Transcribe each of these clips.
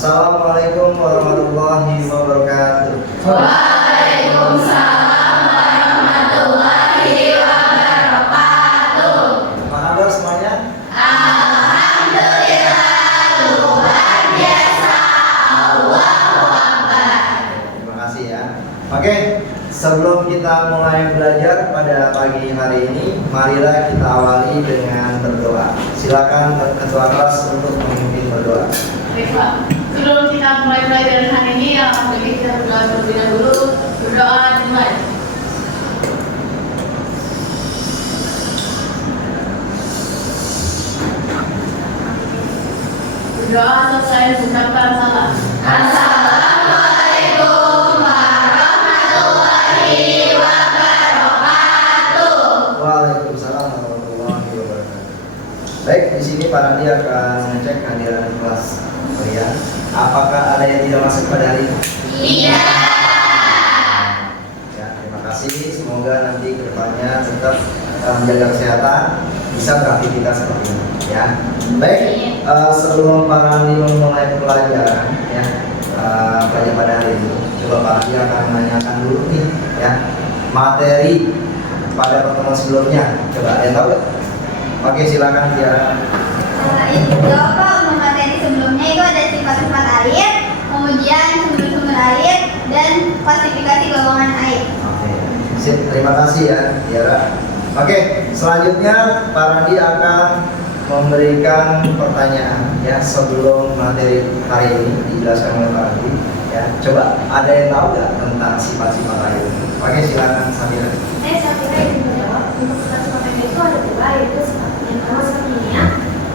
Assalamualaikum warahmatullahi wabarakatuh. Waalaikumsalam warahmatullahi wabarakatuh. Apa kabar semuanya? Alhamdulillah, luar biasa. Allahu Akbar. Terima kasih ya. Oke, sebelum kita mulai belajar pada pagi hari ini, marilah kita awali dengan berdoa. Silakan ketua kelas untuk memimpin berdoa. Baik Pak, sebelum kita mulai pelajaran hari ini, alhamdulillah kita berdoa terlebih dahulu. Berdoa dimulai. Berdoa atau saya mengucapkan salam. Assalamualaikum warahmatullahi wabarakatuh. Waalaikumsalam warahmatullahi wabarakatuh. Baik, di sini Pak Randi akan mengecek kehadiran kelas kalian. Apakah ada yang tidak masuk pada hari ini? Iya. Ya, terima kasih. Semoga nanti kedepannya tetap menjaga kesehatan, bisa beraktivitas seperti ini. Ya, baik. Sebelum Pak Randi memulai pelajaran, ya, pelajaran pada hari ini, coba Pak Randi akan menanyakan dulu nih, ya, materi pada pertemuan sebelumnya. Coba ada yang tahu? Oke, silakan Tiara. Jawab Pak, untuk materi sebelumnya itu ada sifat-sifat air, kemudian sumber-sumber air, dan klasifikasi golongan air. Oke, sip. Terima kasih ya, Tiara. Oke, selanjutnya Pak Randi akan memberikan pertanyaan ya sebelum materi hari ini dijelaskan oleh Pak Randi. Ya, coba ada yang tahu nggak tentang sifat-sifat air? Oke, silakan Samira. Saya kira yang menjawab untuk sifat-sifat air itu ada dua, yaitu sifat yang pertama sifat kimia.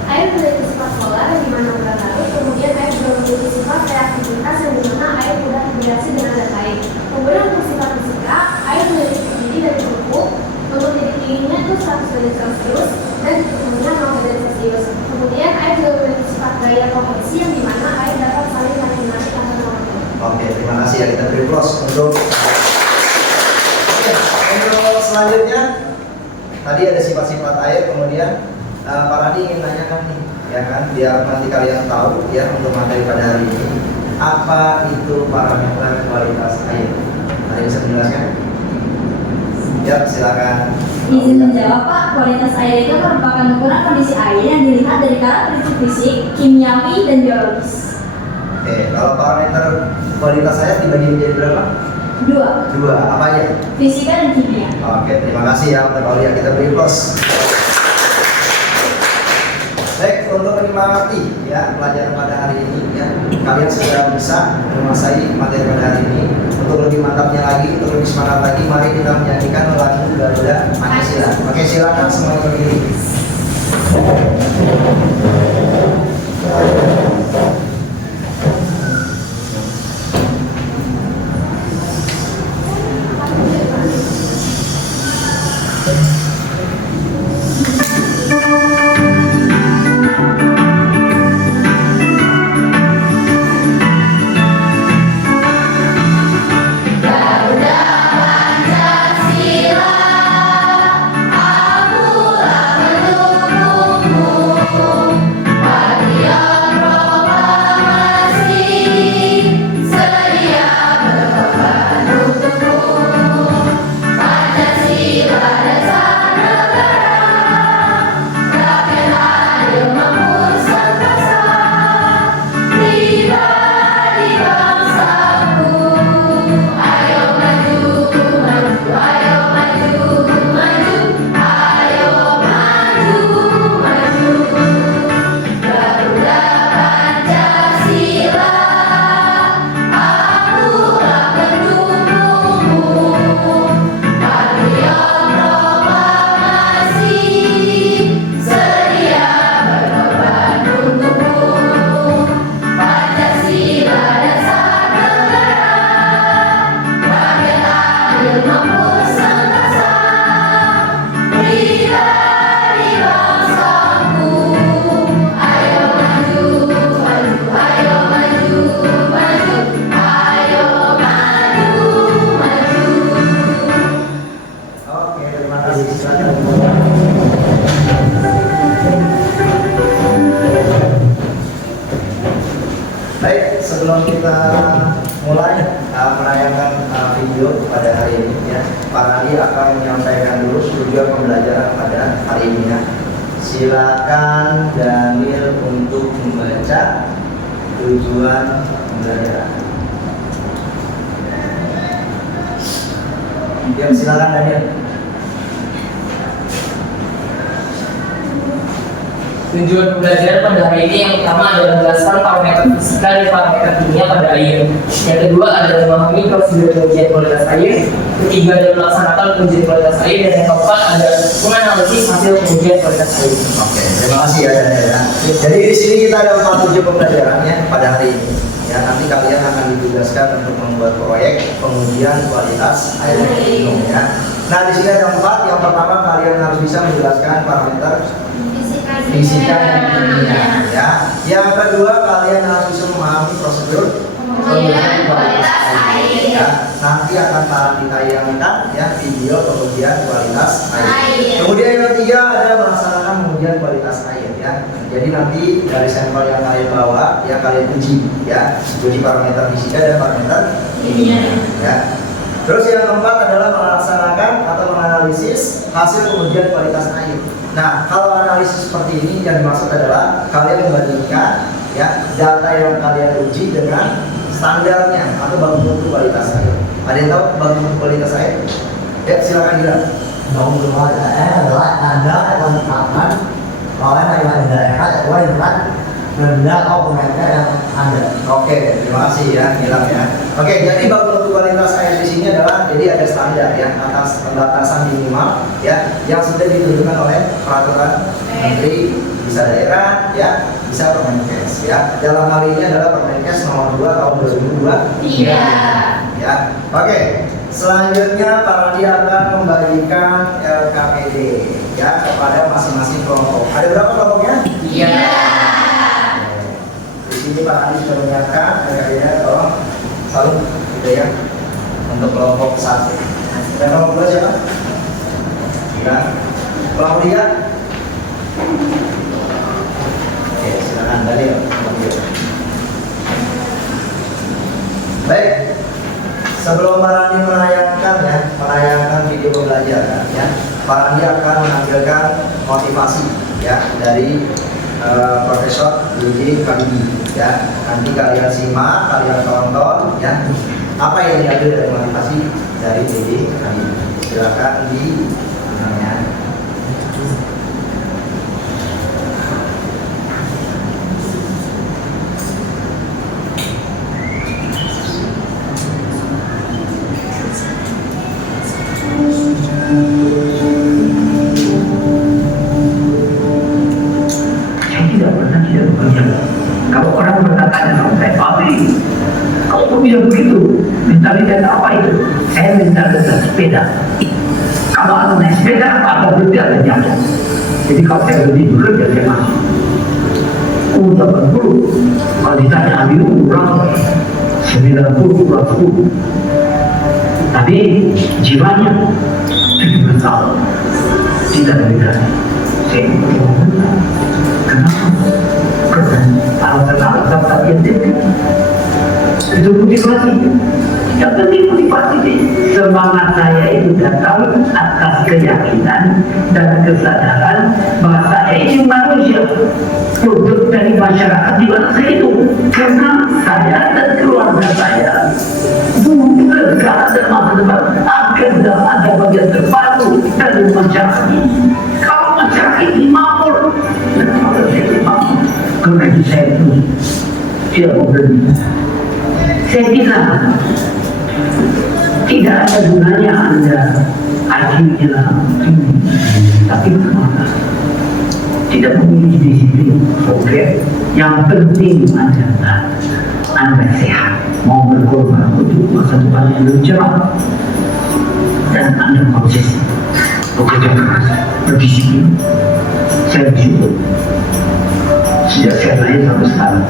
Air memiliki sifat polar di mana mudah larut, kemudian air juga memiliki sifat reaktivitas yang dimana air mudah bereaksi dengan zat lain. Kemudian untuk sifat fisika, air memiliki titik tinggi dan cukup. Untuk titik tingginya itu 100 derajat Celcius dan titik tingginya 0 derajat Celcius. Kemudian air juga memiliki sifat gaya koheksi yang dimana air dapat saling menarik antara molekul. Oke, terima kasih ya, kita beri plus untuk. Oke, untuk selanjutnya tadi ada sifat-sifat air, kemudian Pak Randi ingin nanyakan nih, ya kan, biar nanti kalian tahu ya untuk materi pada hari ini apa itu parameter kualitas air. Ada yang bisa menjelaskan? Ya, silakan. Izin menjawab Pak, kualitas air itu merupakan ukuran kondisi air yang dilihat dari karakteristik fisik, kimiawi, dan biologis. Oke, kalau parameter kualitas air dibagi menjadi berapa? Dua, Apa aja? fisika dan kimia. Oke, terima kasih ya untuk kalian, kita beri plus. Baik, untuk menyemangati ya pelajaran pada hari ini ya, kalian sudah bisa menguasai materi pada hari ini. Untuk lebih mantapnya lagi, untuk lebih semangat lagi, mari kita menyanyikan lagu Garuda Pancasila. Oke, silakan semua berdiri. Garuda Pancasila, akulah pendukungmu. Baik, sebelum kita mulai menayangkan video pada hari ini ya, Pak Nadi akan menyampaikan dulu tujuan pembelajaran pada hari ini ya. Silakan Daniel untuk membaca tujuan pembelajaran. Ya, silakan Daniel. Tujuan pembelajaran pada hari ini yang pertama adalah menjelaskan parameter fisika dan parameter kimia pada air. Yang kedua adalah memahami prosedur pengujian kualitas air. Ketiga adalah melaksanakan pengujian kualitas air. Dan yang keempat adalah menganalisis hasil pengujian kualitas air. Oke, terima kasih ya Daniel ya. Jadi di sini kita ada 4 tujuan pembelajaran ya pada hari ini. Ya, nanti kalian akan ditugaskan untuk membuat proyek pengujian kualitas air minum ya. Nah, di sini ada 4. Yang pertama kalian harus bisa menjelaskan parameter fisika dan kimia ya. Yang kedua kalian harus bisa memahami prosedur pengujian kualitas air ya. Nanti akan ditayangkan ya video pengujian kualitas air. Kemudian yang ketiga adalah melaksanakan pengujian kualitas air ya. Jadi nanti dari sampel yang kalian bawa ya kalian uji ya, uji parameter fisika dan parameter kimia ya. Terus yang keempat adalah melaksanakan atau menganalisis hasil pengujian kualitas air. Nah, kalau analisis seperti ini yang dimaksud adalah kalian membandingkan ya data yang kalian uji dengan standarnya atau baku mutu kualitas air. Ada yang tahu baku mutu kualitas air? Ya, silakan Gila. Baku mutu kualitas air adalah tanda atau menetapkan oleh daerah sesuai dengan benda atau parameter yang ada. Oke, terima kasih ya Gila ya. Oke, jadi baku mutu kualitas air di sini adalah jadi ada standar ya atas batasan minimal ya yang sudah ditentukan oleh peraturan menteri, bisa daerah ya, bisa Permenkes ya. Dalam hal ini adalah Permenkes nomor 2 tahun 2023 ya. Oke, selanjutnya Pak Radi akan membagikan LKPD ya kepada masing-masing kelompok. Ada berapa kelompoknya? Iya. Di sini Pak Radi sudah menyiapkan LKPD-nya, tolong selalu gitu ya untuk kelompok 1. Dan kelompok 2 siapa? Ya. Kelompok 3? Oke, silakan Daniel. Baik, sebelum Pak Randi menayangkan video pembelajaran ya, Pak Randi akan menampilkan motivasi ya dari Profesor Yudi Kabibi ya. Nanti kalian simak, kalian tonton ya. Apa yang diambil dari motivasi dari Yudi Kabibi? Silakan di ya. Kalau orang berkata dengan saya, Papi, kamu kok bisa begitu? Minta data apa itu? Saya minta data sepeda. Kalau aku naik sepeda, apa berarti ada jatuh. Jadi kalau saya lebih bekerja, saya masuk. 80. Kalau ditanya ambil berapa? 90 kurang 10. Tapi jiwanya 17 tahun. Tidak beda. Saya kenapa? Kalau tetap itu motivasi. Yang penting motivasi. Semangat saya itu datang atas keyakinan dan kesadaran bahwa saya ini manusia, produk dari masyarakat di mana saya itu. Karena saya dan keluarga saya negara dan masa depan akan ada bagian terbaru dari masyarakat ini. Kalau masyarakat ini makmur, dan kalau saya itu makmur, karena saya itu tidak mau berhenti. Saya kira tidak ada gunanya Anda akhirnya ini, tapi kenapa tidak memiliki disiplin? Oke, yang penting adalah Anda sehat, mau berkorban untuk masa depan yang lebih cerah, dan Anda konsisten, bekerja keras, berdisiplin. Saya bersyukur sejak saya lahir sampai sekarang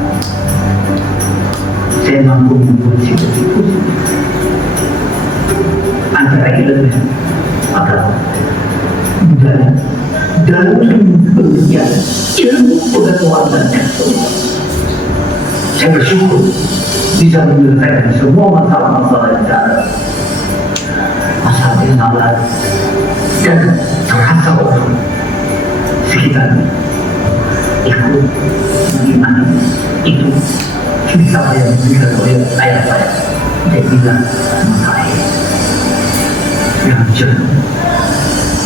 saya mampu membuat situ-situ antara ilmu atau budaya dalam pengertian ilmu pengetahuan dan teknologi. Saya bersyukur bisa menyelesaikan semua masalah-masalah di sana. Masalah kenalan dan terasa orang sekitar ikut bagaimana itu bisa saya berikan oleh ayah saya. Dia bilang sama saya yang jenuh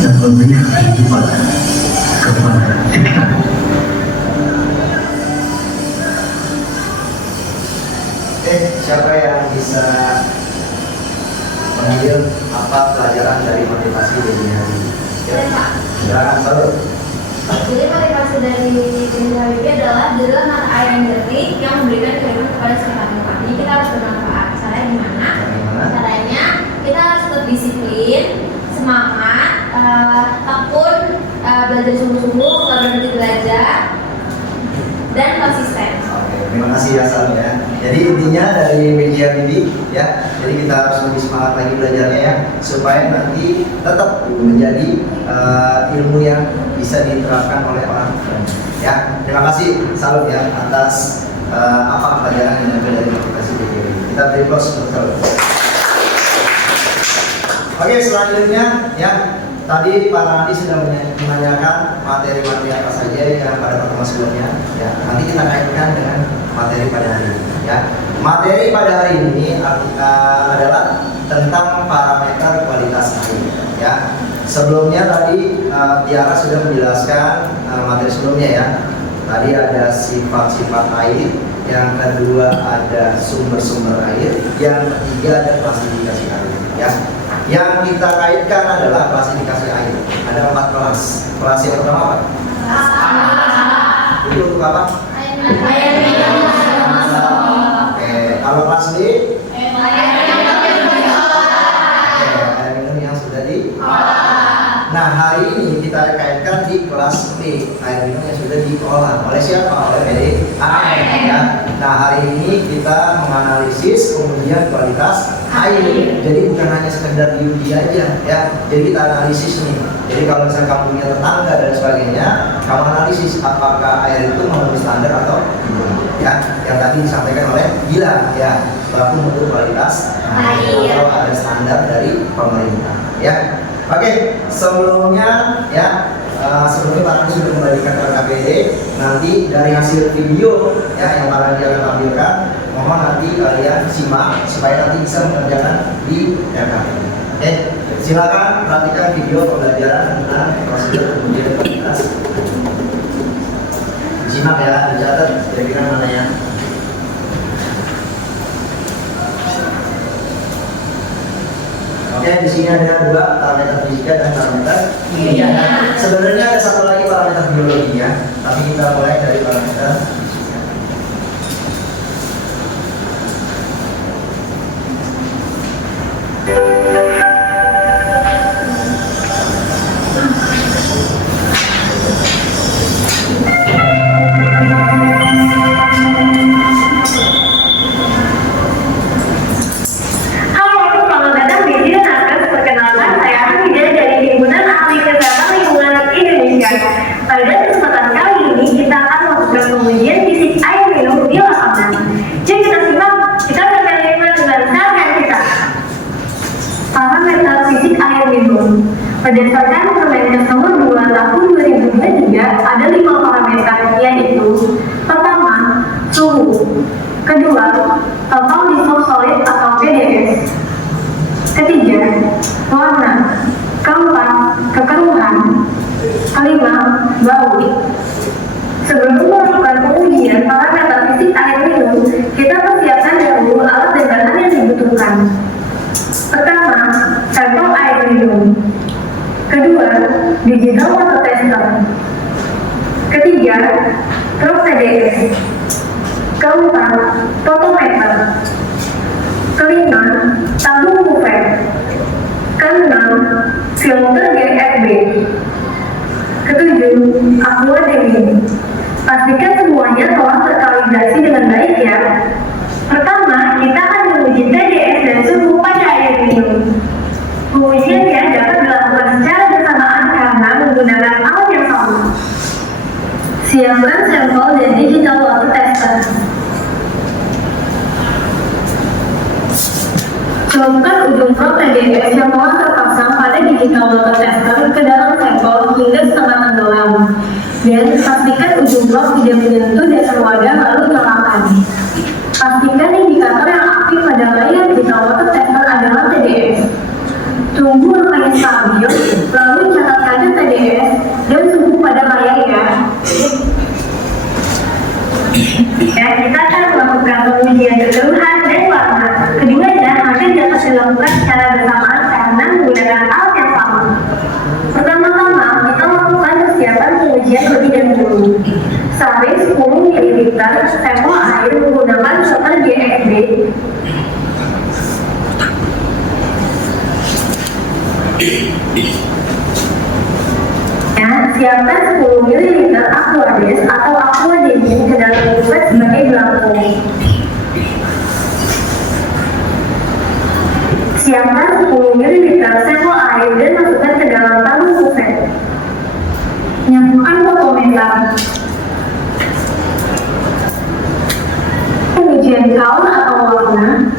dan memberikan kehidupan kepada sekitar. Siapa yang bisa mengambil apa pelajaran dari motivasi dari hari ini? Silakan, Salud. Jadi motivasi dari Habibie adalah adalah mata air yang jernih yang memberikan kehidupan kepada sekitar kita. Jadi kita harus bermanfaat. Caranya gimana? Caranya kita harus tetap disiplin, semangat, tekun, belajar sungguh-sungguh, selalu berhenti belajar, dan konsisten. Oke, terima kasih ya Salud ya. Jadi intinya dari media Habibie ya, jadi kita harus lebih semangat lagi belajarnya ya, supaya nanti tetap menjadi ilmu yang bisa diterapkan oleh orang banyak. Ya, terima kasih Salud ya atas apa pelajaran yang diambil dari motivasi media Habibie. Kita beri close untuk Salud. Oke, selanjutnya ya. Tadi Pak Randi sudah menanyakan materi-materi apa saja yang pada pertemuan sebelumnya. Ya, nanti kita kaitkan dengan materi pada hari ini. Ya, materi pada hari ini adalah tentang parameter kualitas air. Ya, sebelumnya tadi Tiara sudah menjelaskan materi sebelumnya ya. Tadi ada sifat-sifat air, yang kedua ada sumber-sumber air, yang ketiga ada klasifikasi air. Ya. Yang kita kaitkan adalah klasifikasi air. Ada 4 kelas. Kelas yang pertama apa? Itu untuk apa? Air minum. Oke, kalau kelas B? Air minum Air minum yang sudah diolah. Nah, hari ini kita kaitkan di kelas B, air minum yang sudah diolah. Oleh siapa? Oleh PDAM ya. Nah, hari ini kita menganalisis kemudian kualitas air. Jadi bukan hanya sekedar diuji aja ya. Jadi kita analisis nih. Jadi kalau misalnya kamu punya tetangga dan sebagainya, kamu analisis apakah air itu memenuhi standar atau belum. Ya, yang tadi disampaikan oleh Gilang ya, baku mutu kualitas air atau ada standar dari pemerintah. Ya, oke. Sebelumnya ya. Sebelumnya Pak Randi sudah membagikan ke KPD. Nanti dari hasil video ya yang Pak Randi akan tampilkan, mohon nanti kalian simak supaya nanti bisa mengerjakan di RKPD. Oke, silakan perhatikan video pembelajaran tentang prosedur kemudian kualitas. Simak ya, dicatat kira-kira mana ya. Oke, di sini ada 2 parameter fisika dan parameter kimia. Sebenarnya ada 1 lagi parameter biologi ya, tapi kita mulai dari parameter fisika. Pada kesempatan kali ini kita akan melakukan pengujian fisik air minum di lapangan. Jadi kita simak, kita akan dengan saran kita. Parameter fisik air minum. Berdasarkan Permenkes nomor 2 tahun 2023 ada 5 parameter, yaitu pertama, suhu, kedua, total dissolved solid atau TDS, ketiga, warna, keempat, kekeruhan, kelima, bau. Sebelum melakukan pengujian parameter fisik air minum, kita persiapkan dahulu alat dan bahan yang dibutuhkan. Pertama, sampel air minum. Kedua, digital water tester. Ketiga, truk TDS. Keempat, fotometer. Kelima, tabung kuvert. Keenam, filter GFB. Ketujuh, aquademing. Pastikan semuanya telah terkalibrasi dengan baik ya. Pertama, kita akan menguji TDS dan suhu pada air minum. Pengujiannya dapat dilakukan secara bersamaan karena menggunakan alat yang sama. Siapkan sampel dan digital water tester. ujung prop TDS yang telah terpasang pada digital water tester ke dalam sampel hingga setengah tenggelam. Dan pastikan ujung prop tidak menyentuh dasar wadah lalu nyalakan. Pastikan indikator yang aktif pada layar digital water tester adalah TDS. Tunggu angkanya stabil, lalu catatkan TDS dan suhu pada layar ya. Ya, kita akan melakukan pengujian keseluruhan dan warna. Keduanya hampir dapat dilakukan secara bersamaan karena menggunakan alat yang sama. Pertama-tama, kita lakukan persiapan pengujian lebih dahulu. Saring 10 ml sampel air menggunakan filter GFB. Siapkan 10 ml Aquades atau Aquademia ke dalam bufet sebagai belangko. Siapkan 10 ml sampel air dan masukkan ke dalam tabung bufet. Nyalakan fotometer. Pengujian kaun atau warna.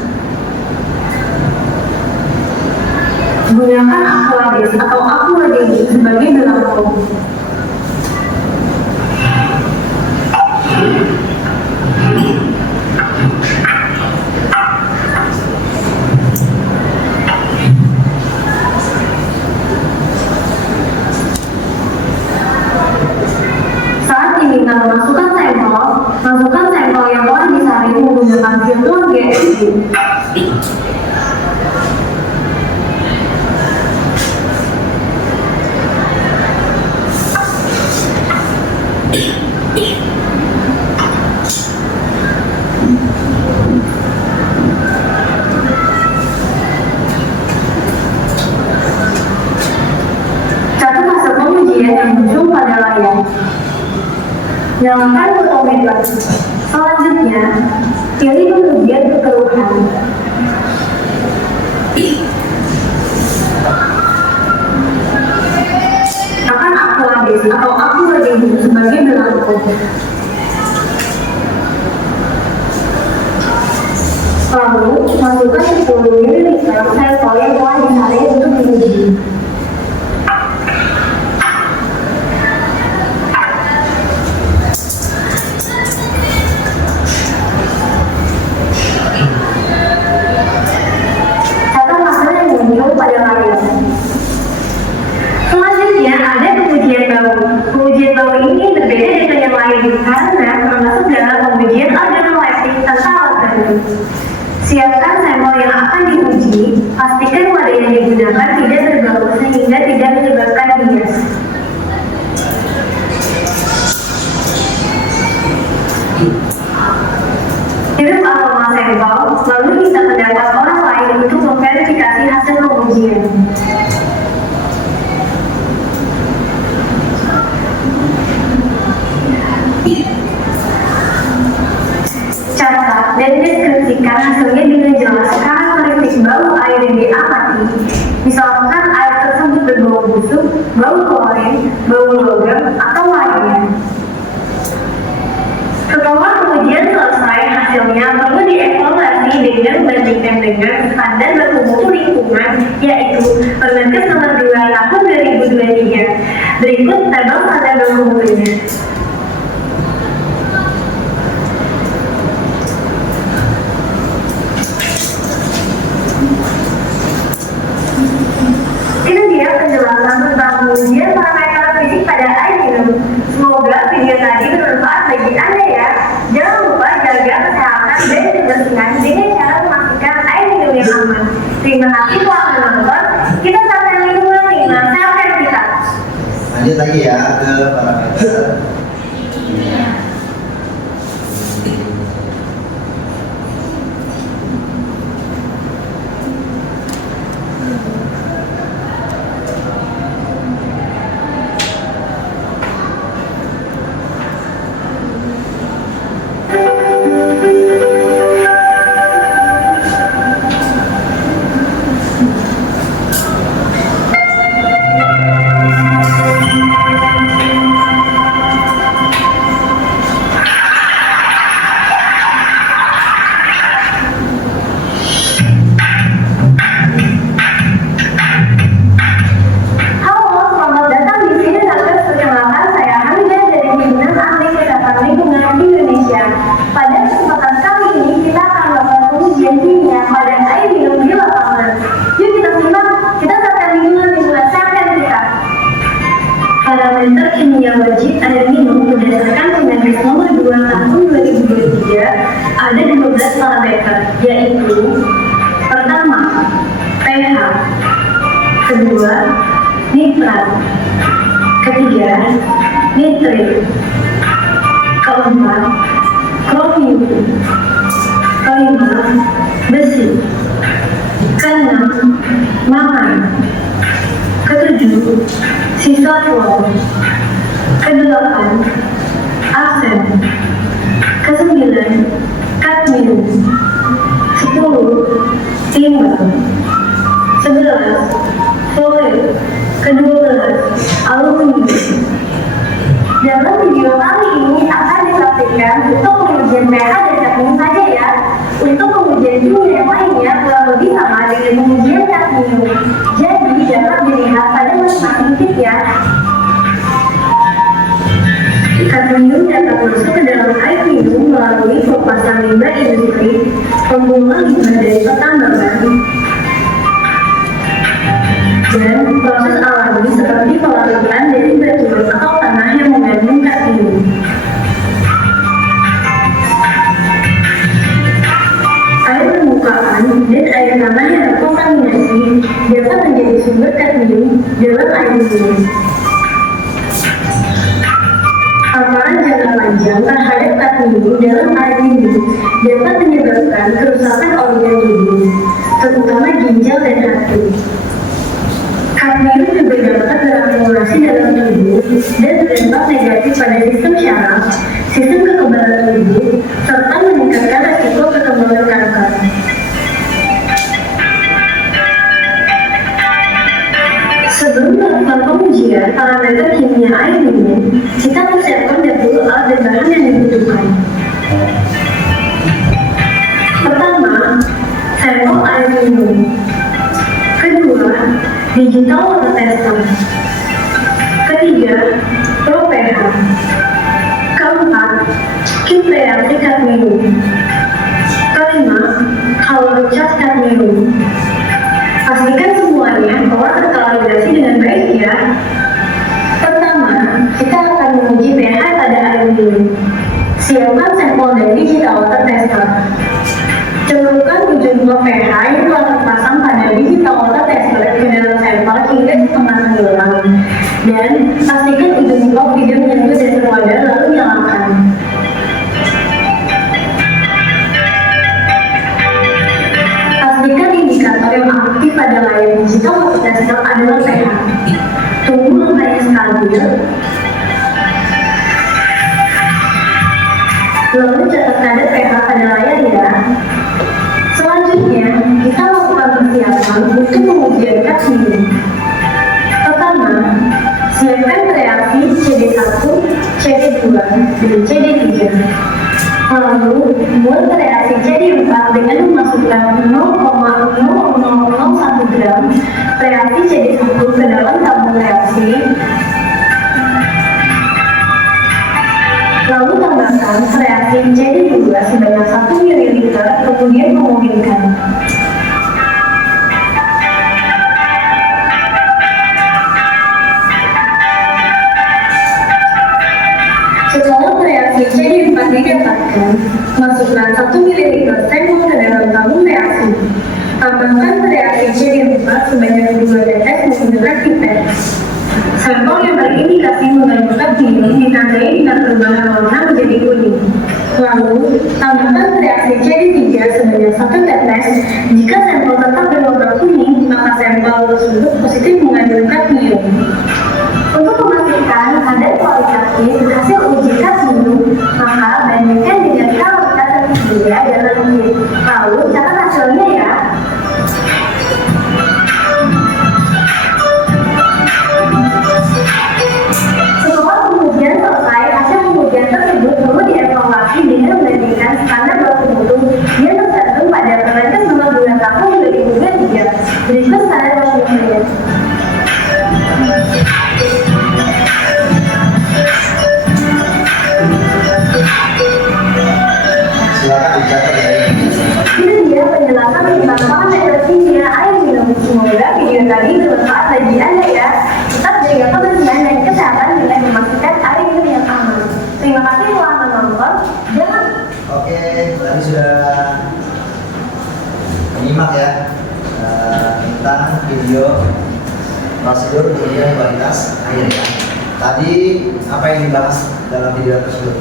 Gunakan Aquades atau Aquademia sebagai belangko. Saat diminta memasukkan sampel, masukkan sampel yang telah disaring menggunakan filter GFB. Catat hasil pengujian yang muncul pada layar. Nyalakan fotometer. Selanjutnya, pilih pengujian kekeruhan. Akan Aquades atau Aquademia sebagai belangko. Lalu, masukkan 10 ml sampel yang telah disaring untuk diuji. Catat hasil yang muncul pada layar. Selanjutnya ada pengujian bau. Pengujian bau ini berbeda dengan yang lain karena termasuk dalam pengujian organoleptik tanpa alat baru. Siapkan sampel yang akan diuji, pastikan wadah yang digunakan tidak berbau sehingga tidak menyebabkan bias. Hirup aroma sampel, lalu minta pendapat orang lain untuk memverifikasi hasil pengujian. Catat dan deskripsikan hasilnya dengan jelas karakteristik bau air yang diamati. Misalkan air tersebut berbau busuk, bau klorin, bau logam, atau lainnya. Setelah pengujian selesai, hasilnya perlu dievaluasi dengan membandingkan dengan standar baku mutu lingkungan, yaitu Permenkes nomor 2 tahun 2023. Berikut tabel standar baku mutunya. Ini dia penjelasan tentang pengujian parameter fisik pada air minum. Semoga video tadi bermanfaat bagi Anda ya. Jangan lupa jaga kesehatan dan kebersihan dengan cara memastikan air minum yang aman. Terima kasih telah menonton. Kita sampai lingkungan 5 sampai kita. Lanjut lagi ya ke parameter. beker, yaitu pertama pH, kedua nitrat, ketiga nitrit, keempat kromium, kelima besi, keenam mangan, ketujuh sisotron, kedelapan arsen, kesembilan kadmium, 10 timbal, 11 foil, ke-12 aluminium. Dalam video kali ini akan dipraktikkan untuk pengujian pH dan kadmium saja ya. Untuk pengujian kimia yang lainnya kurang lebih sama dengan pengujian kadmium. Jadi dapat dilihat pada masing-masing tip ya. Kadmium dapat masuk ke dalam air minum melalui pelepasan limbah industri, pembuangan limbah dari pertambangan, dan proses alami seperti pelarutian dari batuan atau tanah yang mengandung kadmium. Air permukaan dan air tanah yang terkontaminasi dapat menjadi sumber kadmium dalam air minum. Paparan jangka panjang terhadap kadmium dalam air minum dapat menyebabkan kerusakan organ tubuh, terutama ginjal dan hati. Kadmium juga dapat berakumulasi dalam tubuh dan berdampak negatif pada sistem syaraf, sistem kekebalan tubuh, serta meningkatkan risiko perkembangan kanker. Sebelum melakukan pengujian parameter kimia air minum, kita persiapkan dahulu alat dan bahan yang dibutuhkan. Pertama, sampel air minum. Kedua, digital water tester. Ketiga, pro pH. Keempat, kit reaksi kadmium. Kelima, caloric charge kadmium. Pastikan semuanya telah terkalibrasi dengan baik ya. Pertama, kita akan menguji pH pada air minum. Siapkan sampel dari digital water tester. Celupkan ujung probe pH yang telah terpasang pada digital water tester ke dalam sampel hingga setengah tenggelam. Dan pastikan ujung probe tidak menyentuh dasar wadah lalu nyalakan. Pastikan indikator yang aktif pada layar digital water tester adalah pH. Tunggu angkanya stabil. Lalu catat kadar pH pada layar ya. Selanjutnya, kita lakukan persiapan untuk pengujian kadmium. Pertama, siapkan reaksi CD1, CD2, dan CD3. Lalu, buat reaksi CD4 dengan memasukkan 0,0001 gram reaksi CD1 ke dalam tabung reaksi. Lalu tambahkan reaksi CD2 sebanyak 1 ml, kemudian memungkinkan. Setelah reaksi CD4 didapatkan, masukkan 1 ml sampel ke dalam tabung reaksi. Tambahkan reaksi CD4 sebanyak 2 tetes menggunakan pipet. Sampel yang terindikasi mengandung kadmium ditandai dengan perubahan warna menjadi kuning. Lalu, tambahkan reaksi CD3 sebanyak 1 tetes. Jika sampel tetap berwarna kuning, maka sampel tersebut positif mengandung kadmium. Untuk memastikan kadar kualitatif hasil uji kadmium, maka bandingkan dengan kalorifer yang tersedia dalam kit. Lalu, catat hasilnya ya. Setelah pengujian selesai, hasil pengujian tersebut perlu dievaluasi dengan membandingkan standar baku mutu yang tercantum pada Permenkes nomor 2 tahun 2023. Berikut standar baku mutunya. Silakan dicatat ya. Ini dia penjelasan tentang parameter kimia air minum. Semoga video tadi bermanfaat bagi Anda ya. Tetap jaga kebersihan dan kesehatan dengan memastikan air minum yang aman. Terima kasih telah menonton. Jangan Oke, tadi sudah menyimak ya tentang video prosedur kemudian kualitas air ya. Tadi apa yang dibahas dalam video tersebut?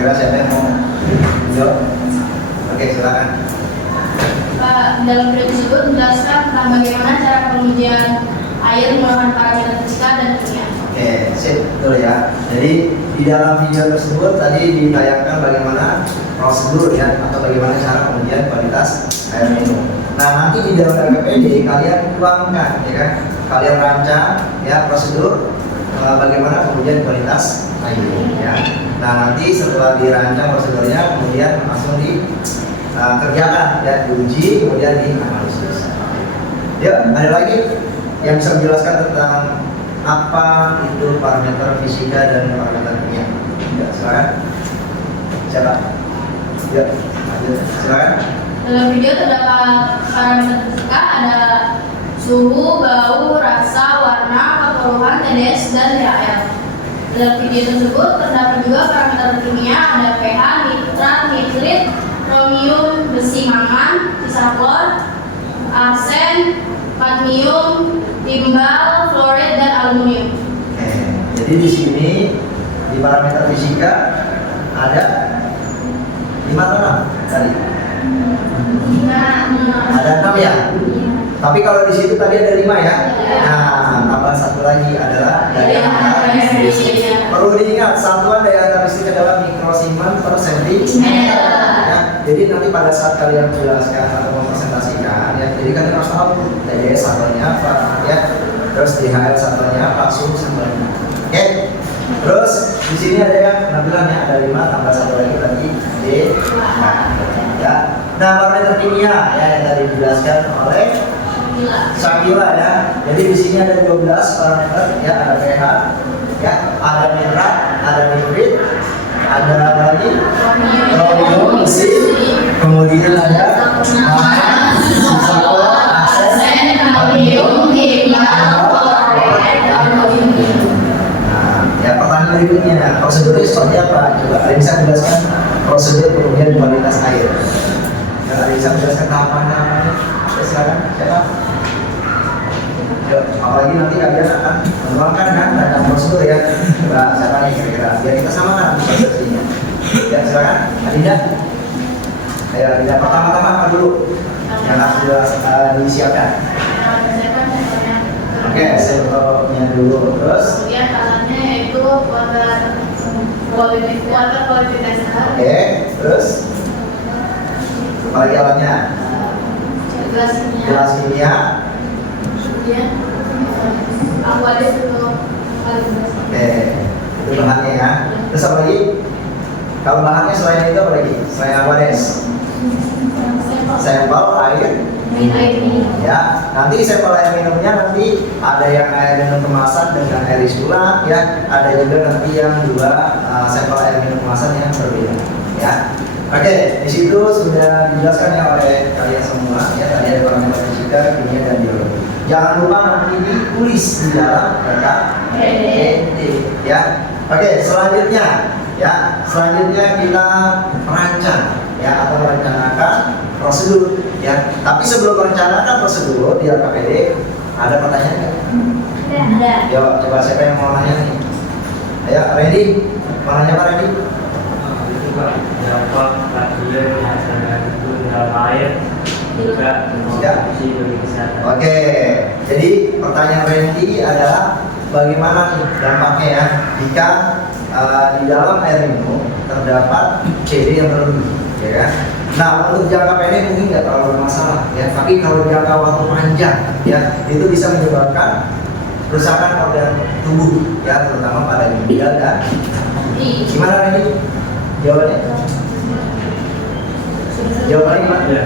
Kira siapa yang mau jawab? Oke, silakan. Pak, dalam video tersebut menjelaskan tentang bagaimana cara pengujian air menggunakan parameter fisika dan kimia. Oke, sip, betul ya. Jadi di dalam video tersebut tadi ditayangkan bagaimana prosedur ya atau bagaimana cara pengujian kualitas air minum. Nah, nanti di dalam RPPD kalian tuangkan ya kan, kalian rancang ya prosedur bagaimana pengujian kualitas air ya. Nah, nanti setelah dirancang prosedurnya kemudian langsung dikerjakan ya, diuji kemudian dianalisis. Ya, ada lagi yang bisa menjelaskan tentang apa itu parameter fisika dan parameter kimia? Ya, silakan. Siapa? Ya, silakan. Dalam video terdapat parameter fisika ada suhu, bau, rasa, warna, kekeruhan, TDS, dan DHL. Dalam video tersebut terdapat juga parameter kimia ada pH, nitrat, nitrit, kromium, besi mangan, sisa klor, arsen, kadmium, timbal, fluorid, dan aluminium. Jadi di sini di parameter fisika ada 5 tadi. Ada 6 ya. Tapi kalau di situ tadi ada 5 ya. Nah, tambah satu lagi adalah daya karakteristik. Perlu diingat satuan daya karakteristik adalah mikrosimen per sentimeter. Ya, jadi nanti pada saat kalian menjelaskan atau mempresentasikan, ya, jadi kalian harus tahu TDS satuannya apa, ya. Terus DHL satuannya apa, suhu satuannya. Oke. Terus di sini ada yang penampilannya ada 5 tambah satu lagi tadi D. Ya. Nah, parameter kimia ya yang tadi dijelaskan oleh Sakila ya. Jadi di sini ada 12 parameter ya, ada pH, ya, ada nitrat, ada nitrit, ada apa lagi? Kromium, besi, kemudian ada sisa klor, arsen, aluminium, ya, pertanyaan berikutnya, prosedurnya seperti apa? Coba ada bisa menjelaskan prosedur pengujian kualitas air. Ada bisa menjelaskan tahapan-tahapannya? Silakan, siapa? Yuk, apalagi nanti kalian akan menuangkan kan tentang prosedur ya. Coba siapa nih kira-kira? Biar kita samakan prosesnya. Ya, silakan. Adinda. Ayo, Adinda. Pertama-tama apa dulu? Yang harus disiapkan. Oke, sampelnya dulu. Terus? Kemudian alatnya yaitu water quality tester. Oke, terus? Apalagi alatnya? Gelas kimia. Kemudian aquarius untuk kalibrasi. Oke, itu bahannya ya. Terus apa lagi? Kalau bahannya selain itu apa lagi? Selain aquarius? Sampel air. Ya, nanti sampel air minumnya nanti ada yang air minum kemasan dengan air isolat ya, ada juga nanti yang sampel air minum kemasan yang berbeda ya. Oke, di situ sudah dijelaskan ya oleh kalian semua ya, tadi ada parameter fisika, kimia dan biologi. Jangan lupa nanti ditulis di dalam RKPD ya. Oke, selanjutnya kita merancang ya atau merencanakan prosedur ya. Tapi sebelum merencanakan prosedur di RKPD ada pertanyaan nggak? Ada. Yo, coba siapa yang mau nanya nih? Ayo, Randy, mau nanya apa Randy? Itu Pak, berapa kadar hasilnya itu dalam air juga konsumsi bagi kesehatan. Oke, jadi pertanyaan Randy adalah bagaimana nih dampaknya ya jika di dalam air minum terdapat CD yang berlebih, ya kan? Nah, untuk jangka pendek mungkin nggak terlalu bermasalah ya, tapi kalau jangka waktu panjang ya itu bisa menyebabkan kerusakan organ tubuh ya, terutama pada ginjal dan gimana ini jawabannya? Jawabannya gimana? Ya.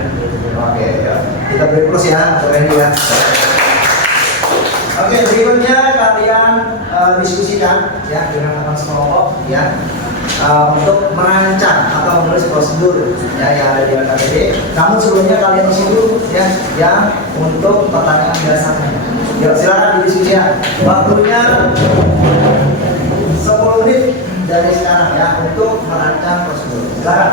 Oke, ya. Kita beri plus ya untuk Randy ya. Oke, berikutnya kalian diskusikan ya dengan teman sekelompok ya untuk merancang atau menulis prosedur ya yang ada di RKPD. Namun sebelumnya kalian isi dulu ya yang untuk pertanyaan dasarnya. Yuk silakan didiskusikan. Waktunya 10 menit dari sekarang ya untuk merancang prosedur. Silakan.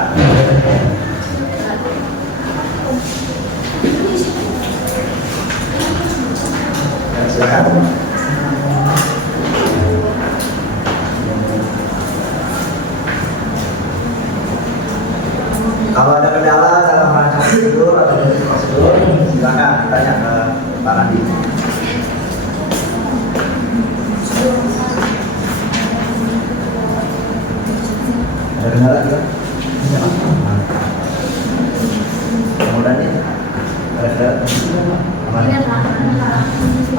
Pak Nandi. Ada kendala juga? Kemudian ini ada kendala? Aman ya?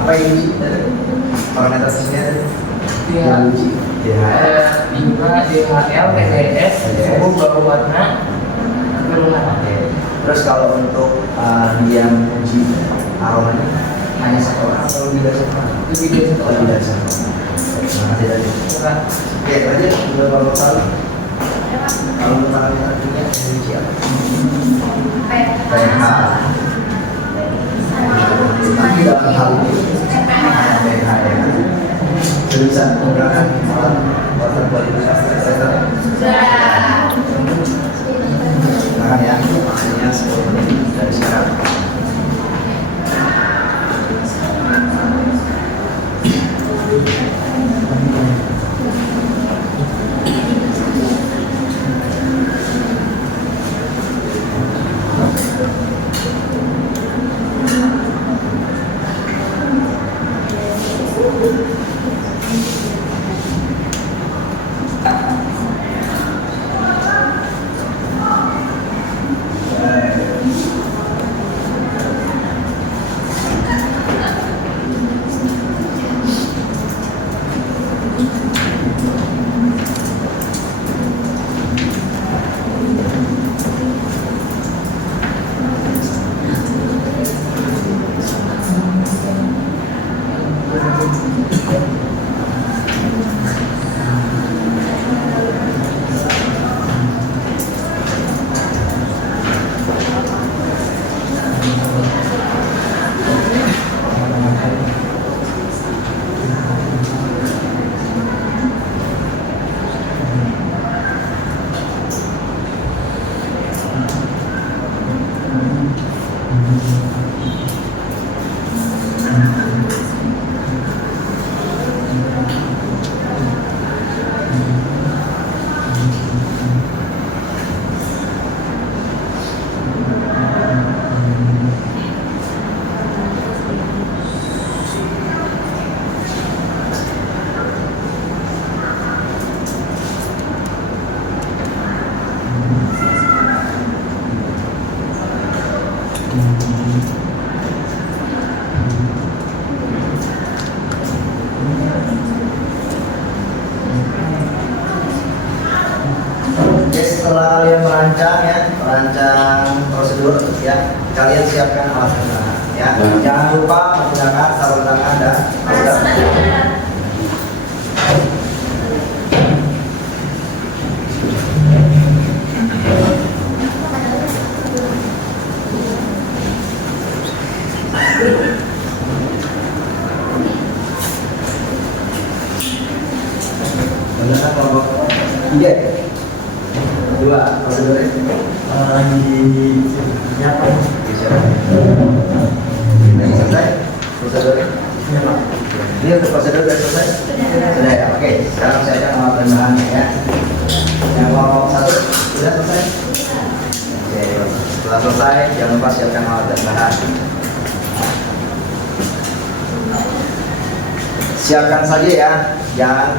Apa yang diuji? Parameter fisiknya ada? Yang diuji? Ada 5 DHL, TDS, suhu, bau, warna, keluhan. Terus kalau untuk dia menguji aromanya hanya satu orang atau lebih dari satu orang? Lebih dari satu Lebih dari satu orang. Terima kasih dari. Oke, lanjut udah berapa kali? Kalau untuk parameter dunia menguji apa? pH. Nanti dalam hal ini pH ya. Sudah bisa menggunakan alat water quality tester? Silakan ya, maksudnya 10 menit dari sekarang. Oke, setelah kalian merancang prosedur ya, kalian siapkan alat pembedahan ya. Jangan lupa menggunakan sarung tangan dan masker. Menggunakan kelompok 3 2 prosedurnya Siapa? ini selesai prosedurnya. Ini untuk prosedur sudah selesai? Sudah ya, oke. Sekarang saya akan alat pembedahannya ya. Yang kelompok 1 sudah selesai? Oke, setelah selesai jangan lupa siapkan alat pembedahan. Siapkan saja ya, jangan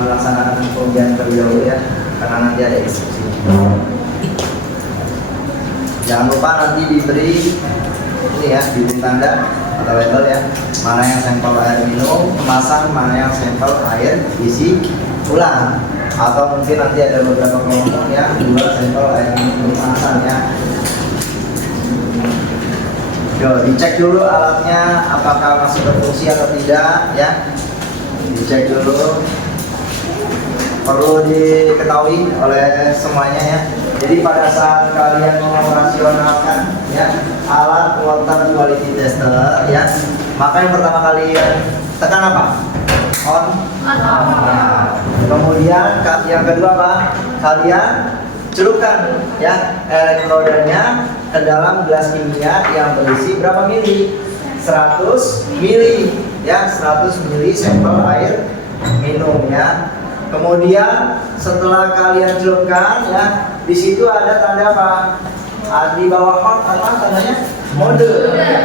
melaksanakan pengujian terlebih dahulu ya, karena nanti ada instruksi. Jangan lupa nanti diberi ini ya, diberi tanda atau label ya, mana yang sampel air minum kemasan, mana yang sampel air isi ulang, atau mungkin nanti ada beberapa kelompok ya, 2 sampel air minum kemasan ya. Yo, dicek dulu alatnya apakah masih berfungsi atau tidak ya. Dicek dulu, perlu diketahui oleh semuanya ya. Jadi pada saat kalian mengoperasionalkan ya alat water quality tester ya, maka yang pertama kalian tekan apa? On. Nah, kemudian yang kedua apa? Kalian celupkan ya elektrodanya ke dalam gelas kimia yang berisi berapa mili? 100 mili ya, 100 mili sampel air minum ya. Kemudian setelah kalian celupkan ya, di situ ada tanda apa? di bawah on apa namanya? Mode.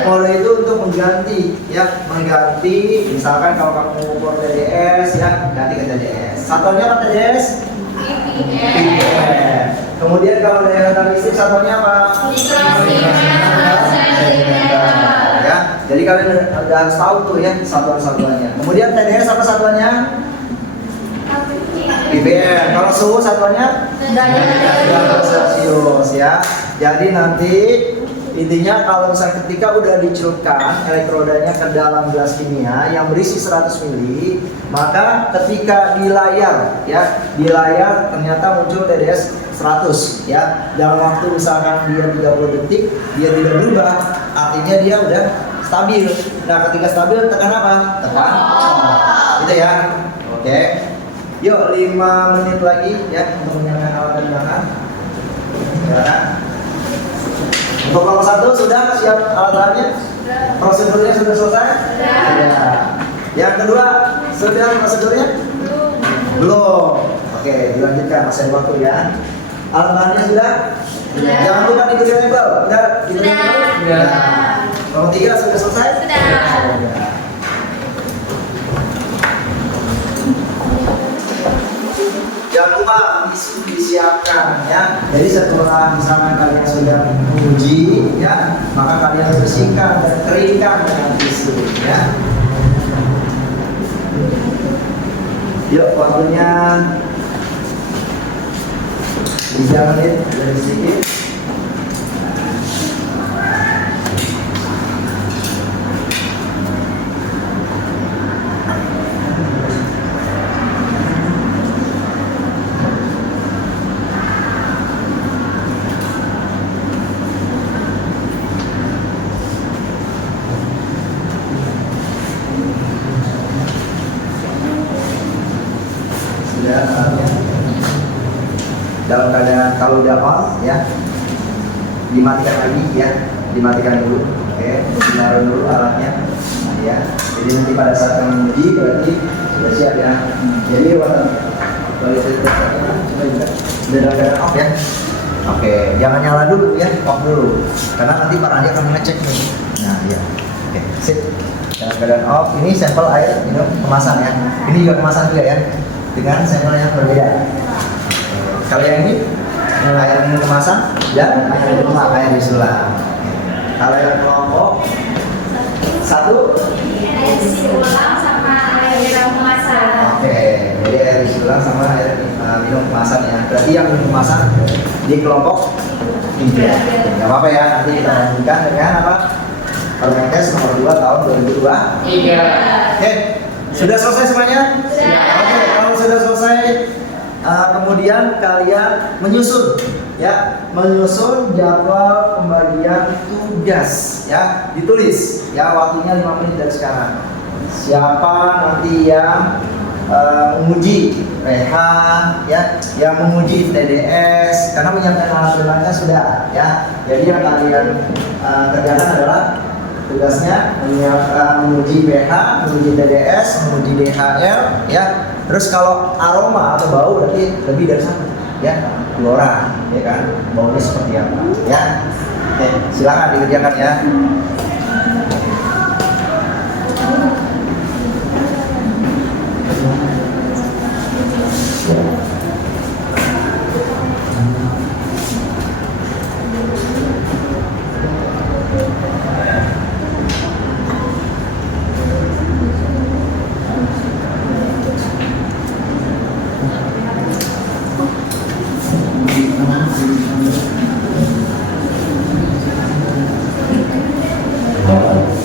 Mode itu untuk mengganti ya, mengganti misalkan kalau kamu mengukur TDS ya, ganti ke TDS. Satuannya apa TDS? ppm. Kemudian kalau daya rendah listrik satuannya apa? Ya, jadi kalian udah harus tahu tuh ya satuan-satuannya. Kemudian TDS apa satuannya? ppm. Kalau suhu satuannya? Derajat Celcius ya. Jadi nanti intinya kalau misalnya ketika udah dicelupkan elektrodanya ke dalam gelas kimia yang berisi 100 ml, maka ketika di layar ya, di layar ternyata muncul TDS 100 ya. Dalam waktu misalkan dia 30 detik dia tidak berubah, artinya dia udah stabil. Nah, ketika stabil tekan apa? Tekan on. Gitu ya. Oke. Yuk 5 menit lagi ya untuk menyalakan alat dan bahan. Ya. Untuk nomor 1 sudah siap alat-alatnya? Prosedurnya sudah selesai? Sudah. Yang kedua, sudah prosedurnya? Belum. Oke, dilanjutkan, masih ada waktu ya. Alat-alatnya sudah? Jangan lupa ikuti label. Udah? Ikuti label? Sudah. Nomor 3 sudah selesai? Sudah. Jangan lupa disiapkan ya. Jadi setelah misalkan kalian sudah menguji ya, maka kalian harus bersihkan dan keringkan dengan tisu ya. Yuk waktunya 3 menit lebih sedikit. Dalam keadaan kalau udah on ya, dimatikan lagi ya, dimatikan dulu. Oke, ditaruh dulu alatnya ya. Jadi nanti pada saat kamu uji berarti sudah siap ya. Jadi kalau sudah dalam keadaan off ya. Oke, jangan nyala dulu ya, off dulu. Karena nanti Pak Randi akan mengecek nih. Nah ya, oke, sip. Dalam keadaan off, ini sampel air minum kemasan ya. Ini juga kemasan juga ya, dengan sampel yang berbeda. Kalau yang ini air minum kemasan dan air minum air disulam. Kalau yang kelompok 1 Air isi ulang sama air minum kemasan. Oke, jadi air disulam sama air minum kemasan ya. Berarti yang minum kemasan di kelompok 3. Gak apa-apa ya, nanti kita lanjutkan dengan apa? Permenkes nomor 2 tahun 2023. Oke, sudah selesai semuanya? Sudah. Oke, kalau sudah selesai kemudian kalian menyusun ya, menyusun jadwal pembagian tugas ya, ditulis ya, waktunya 5 menit dari sekarang. Siapa nanti yang menguji pH ya, yang menguji TDS, karena menyiapkan alat-alatnya sudah ya. Jadi yang kalian kerjakan adalah tugasnya menguji pH, menguji TDS, menguji DHL ya. Terus kalau aroma atau bau berarti lebih dari 1 ya, 2 orang ya kan, baunya seperti apa ya. Oke, silakan dikerjakan ya. Thank you.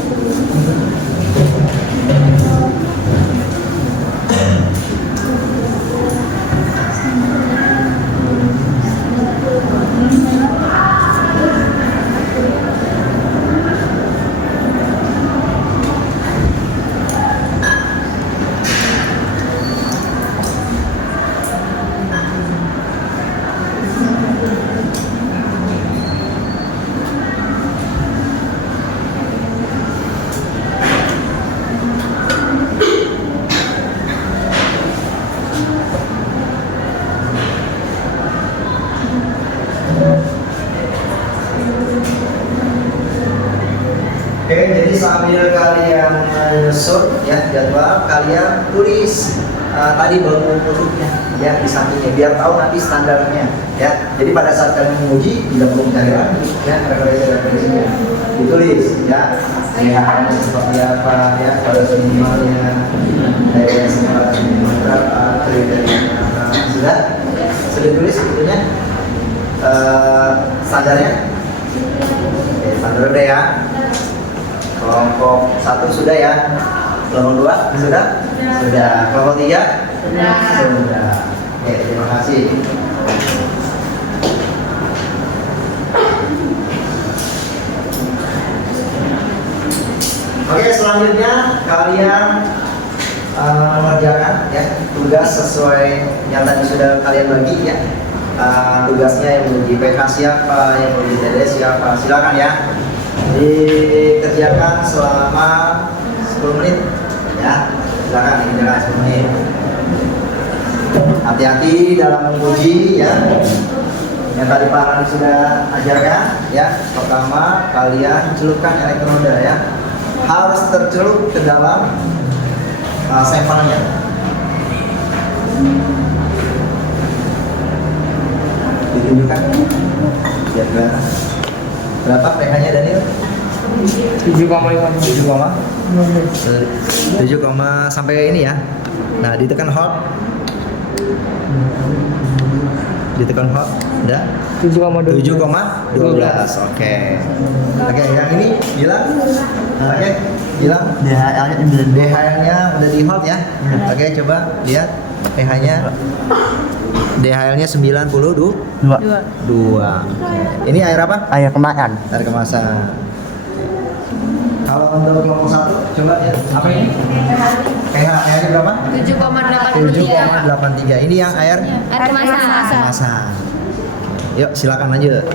Oke, jadi sambil kalian nyusun ya jadwal, kalian tulis tadi bangun hurufnya ya di sampingnya biar tahu nanti standarnya ya. Jadi pada saat kalian menguji tidak perlu mencari lagi ya, referensinya ditulis ya. DH-nya seperti apa ya, pada minimalnya dari sekolah minimal berapa, kriterianya apa, sudah tulis sebetulnya standarnya. Oke, standar udah ya. Kelompok 1 sudah ya. Kelompok 2 sudah? Sudah. Kelompok 3? Sudah. Oke, terima kasih. Oke, selanjutnya kalian mengerjakan ya tugas sesuai yang tadi sudah kalian bagi ya. Tugasnya yang menguji PK siapa, yang menguji TDS siapa, silakan ya. Dikerjakan selama 10 menit ya, silakan dikerjakan 10 menit. Hati-hati dalam menguji ya, yang tadi Pak Rani sudah ajarkan ya. Pertama kalian celupkan elektroda ya, harus tercelup ke dalam sampelnya. Ditunjukkan ya, berapa pH-nya Daniel? 7, sampai ini ya. Nah, ditekan hold. Ditekan hold. Udah? 7,12. Oke. Oke, yang ini bilang. Oke, bilang DHL-nya udah di hold ya. Oke, coba lihat pH-nya. DHL-nya 92. Ini air apa? Air kemasan. Air kemasan. Kalau untuk kelompok 1, coba ya. Apa ini? pH-nya berapa? 7,83. Ini yang air kemasan. Yuk, silakan lanjut.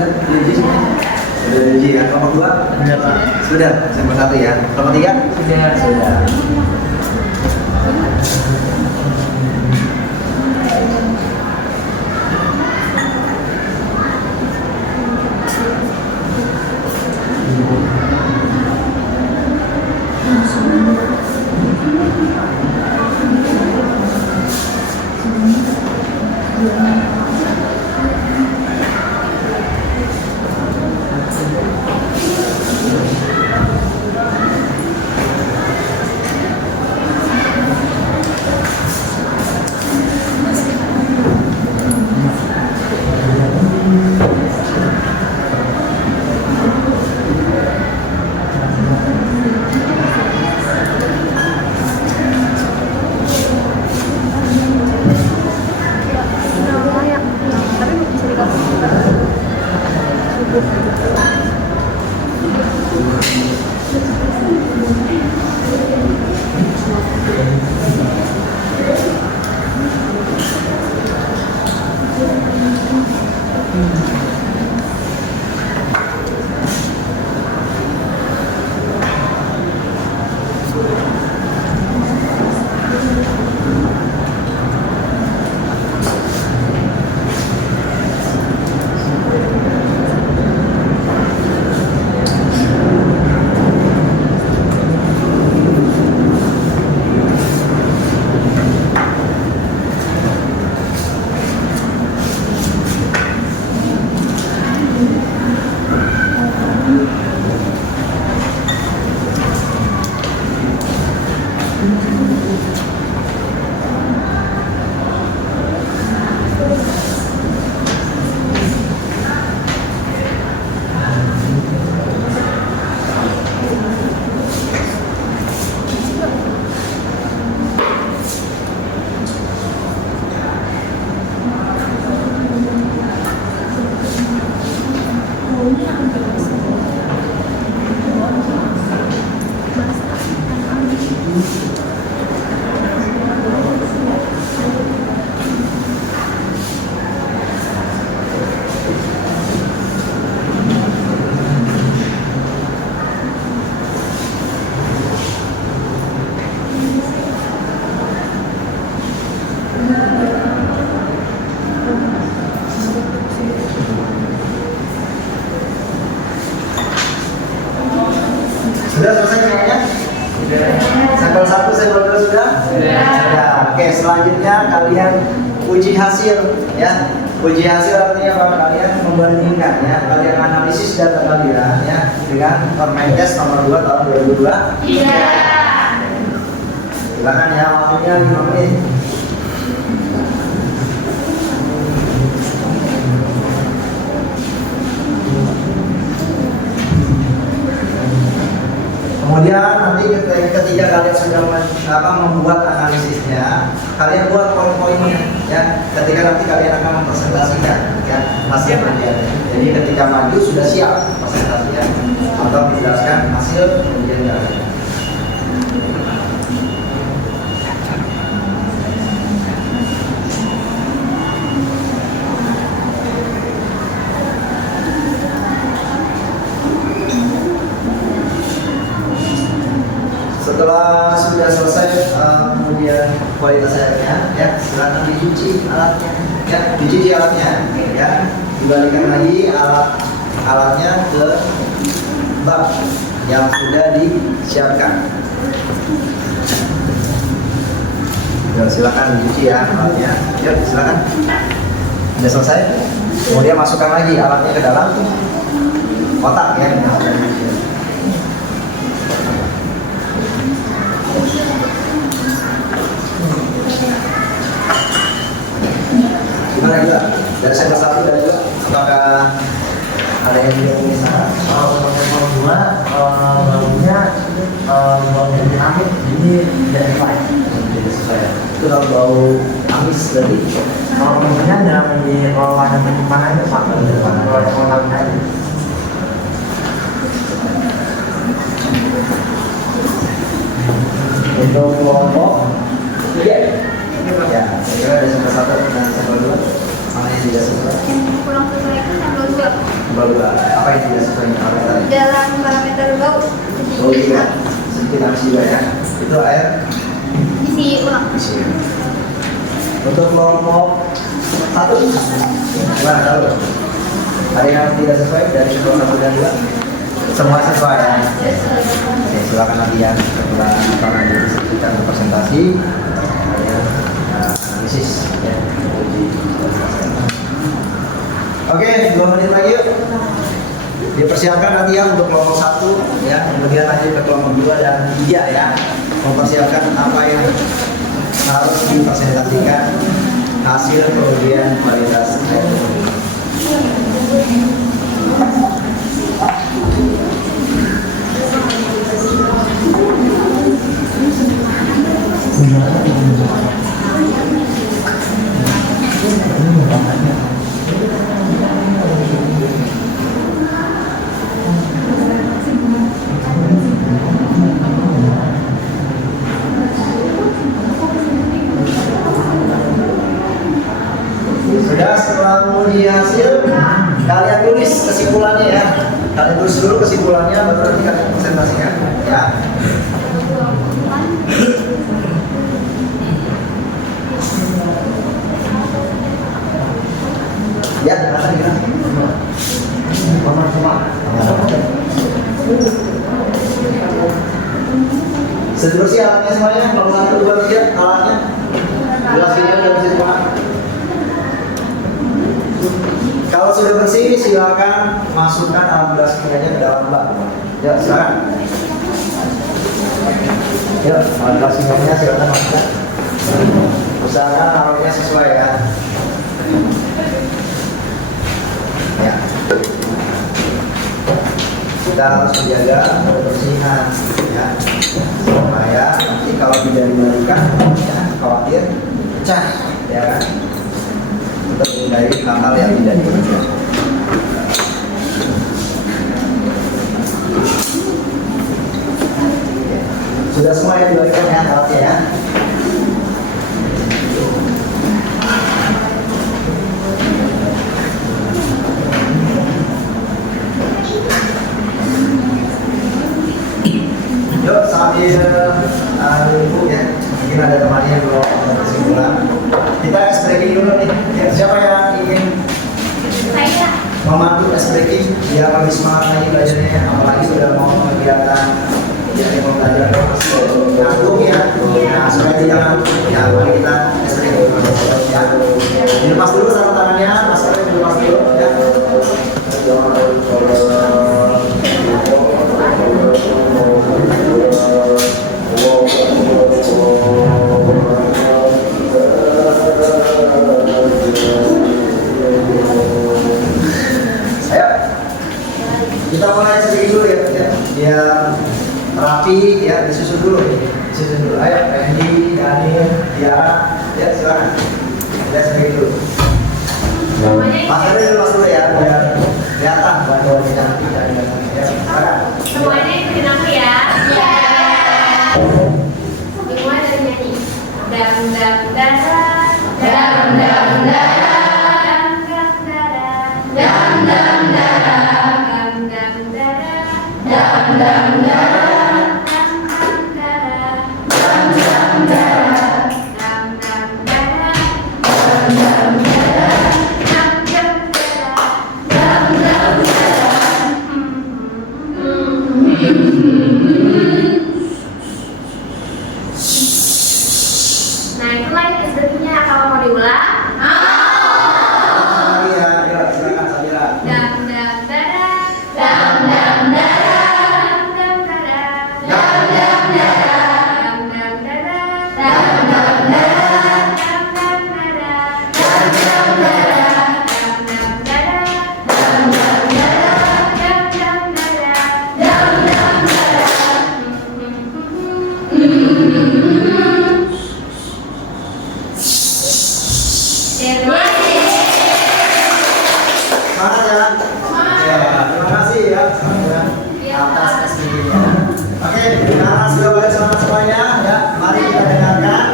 sudah diuji semua? Sudah diuji ya. Kelompok 2? Sudah Pak. Sudah. Sampel 1 ya. Kelompok 3? Sudah. Sudah. Sudah selesai semuanya? Sudah. Sampel 1, sampel 2 sudah? Sudah. Oke, selanjutnya kalian uji hasil ya. Uji hasil artinya apa? Kalian membandingkan ya. Kalian analisis data kalian ya dengan Permenkes nomor 2 tahun 2002. Iya. Silakan ya, waktunya 5 menit. Kemudian nanti ketika kalian sudah membuat analisisnya, kalian buat poin-poinnya ya. Ketika nanti kalian akan mempresentasikan ya hasil penelitiannya. Jadi ketika maju sudah siap presentasinya atau menjelaskan hasil penelitian kalian. Setelah sudah selesai kemudian kualitas airnya ya silakan dicuci alatnya ya, dicuci alatnya ya, dibalikan lagi alatnya ke bak yang sudah disiapkan. Ya, silakan dicuci ya alatnya. Yuk silakan. Sudah selesai. Kemudian masukkan lagi alatnya ke dalam kotak ya yang sudah dicuci. Gimana juga? Dari sampel 1 dan 2 apakah ada yang ingin saran? Kalau nomor 2 baunya bau dari amis, jadi tidak sesuai. Jadi sesuai. Itu kalau bau amis berarti. Kalau kemudian jangan di warna penyimpanannya sama dengan warna tadi. Untuk kelompok 3 ya, saya kira ada sampel 1 dan sampel 2 mana yang tidak sesuai. Yang pulang sesuai itu sampel 2. Berubah. Apa yang tidak sesuai dengan parameter? Dalam parameter bau Oh iya, sedikit habis juga ya. Itu air isi ulang. isi. Untuk kelompok 1 gimana tahu? Ada yang tidak sesuai dari kelompok 1 dan 2? Semua sesuai ya. Oke, silakan nanti ya setelah nanti kita presentasi kemudian analisis ya. Oke, 2 menit lagi yuk. Dipersiapkan nanti ya untuk kelompok 1 ya, kemudian lanjut ke kelompok 2 dan 3 ya. Mempersiapkan apa yang harus dipresentasikan, hasil kemudian kualitas. Sudah, setelah menguji hasil, kalian tulis kesimpulannya ya. Kalian tulis dulu kesimpulannya, baru nanti kalian presentasikan ya. Ya, silakan ya. Mama. Seterusnya alatnya semuanya, kalau 1, 2, 3 alatnya. Jelasinnya udah bisa semua. Kalau sudah bersih, silakan masukkan alat gelas kimianya ke dalam bak. Ya, silakan. Ya, alat gelas kimianya silakan masukkan. Usahakan taruhnya sesuai ya. Ya. Kita harus menjaga kebersihan ya. Supaya nanti kalau tidak dibalikan ya, khawatir pecah ya kan. Untuk menghindari hal-hal yang tidak diinginkan. Sudah semua yang dibalikan ya alatnya ya. Yuk sambil ibu ya, mungkin ada temannya yang belum kesimpulan. Kita ice breaking dulu nih. Ya, siapa yang ingin memandu ice breaking biar lebih semangat lagi belajarnya, apalagi sudah mau kegiatan jadi mau belajar nanggung ya. Nah, supaya tidak ya, mari kita ice breaking ya. Dilepas dulu sarung tangannya, maskernya dilepas dulu ya. Kita mulai sedikit dulu ya, biar rapi ya, disusun dulu. Ayo, Randy, Daniel, Tiara, ya silakan. Kita sedikit dulu. Maskernya dulu dulu ya, biar kelihatan bantuan kita. Ya, silakan. Semuanya ikutin aku ya. Ya. Dimulai dari nyanyi. Dam dam dada. Dam dam dada. Dam dam dada. Dam dam dada. Dam dam dada. Dam dam dada. Dam dam dada. Dam dam dada. Dam dam dada. Dam dam dada. Dam dam dada. Dam dam dada. Nah, itulah SDP-nya. Kalau mau diulang, Iya, ya, silakan Sabira. dam dam dada. Dam dam dada. Dam dam dada. Dam dam dada. Dam dam dada. Dam dam dada. Dam dam dada. Dam dam dada. Dam dam dada. Dam dam dada. Dam dam dada. Dam dam dada. Semangat ya. Ya, terima kasih ya Sabira atas SPG-nya. Oke, karena sudah boleh semangat semuanya ya, mari kita dengarkan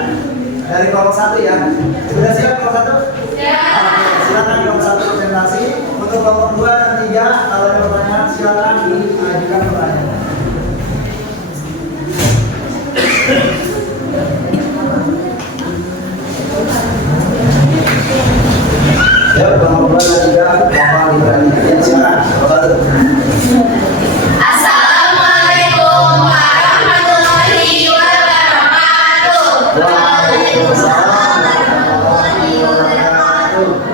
dari kelompok 1 ya. Sudah siap kelompok 1? Ya. Oke, silakan kelompok 1 presentasi. Untuk kelompok 2 dan 3 ajukan pertanyaan. Ya, pertama dan juga Bapak diberanikan. Ya, silakan. Bapak. Assalamualaikum warahmatullahi wabarakatuh.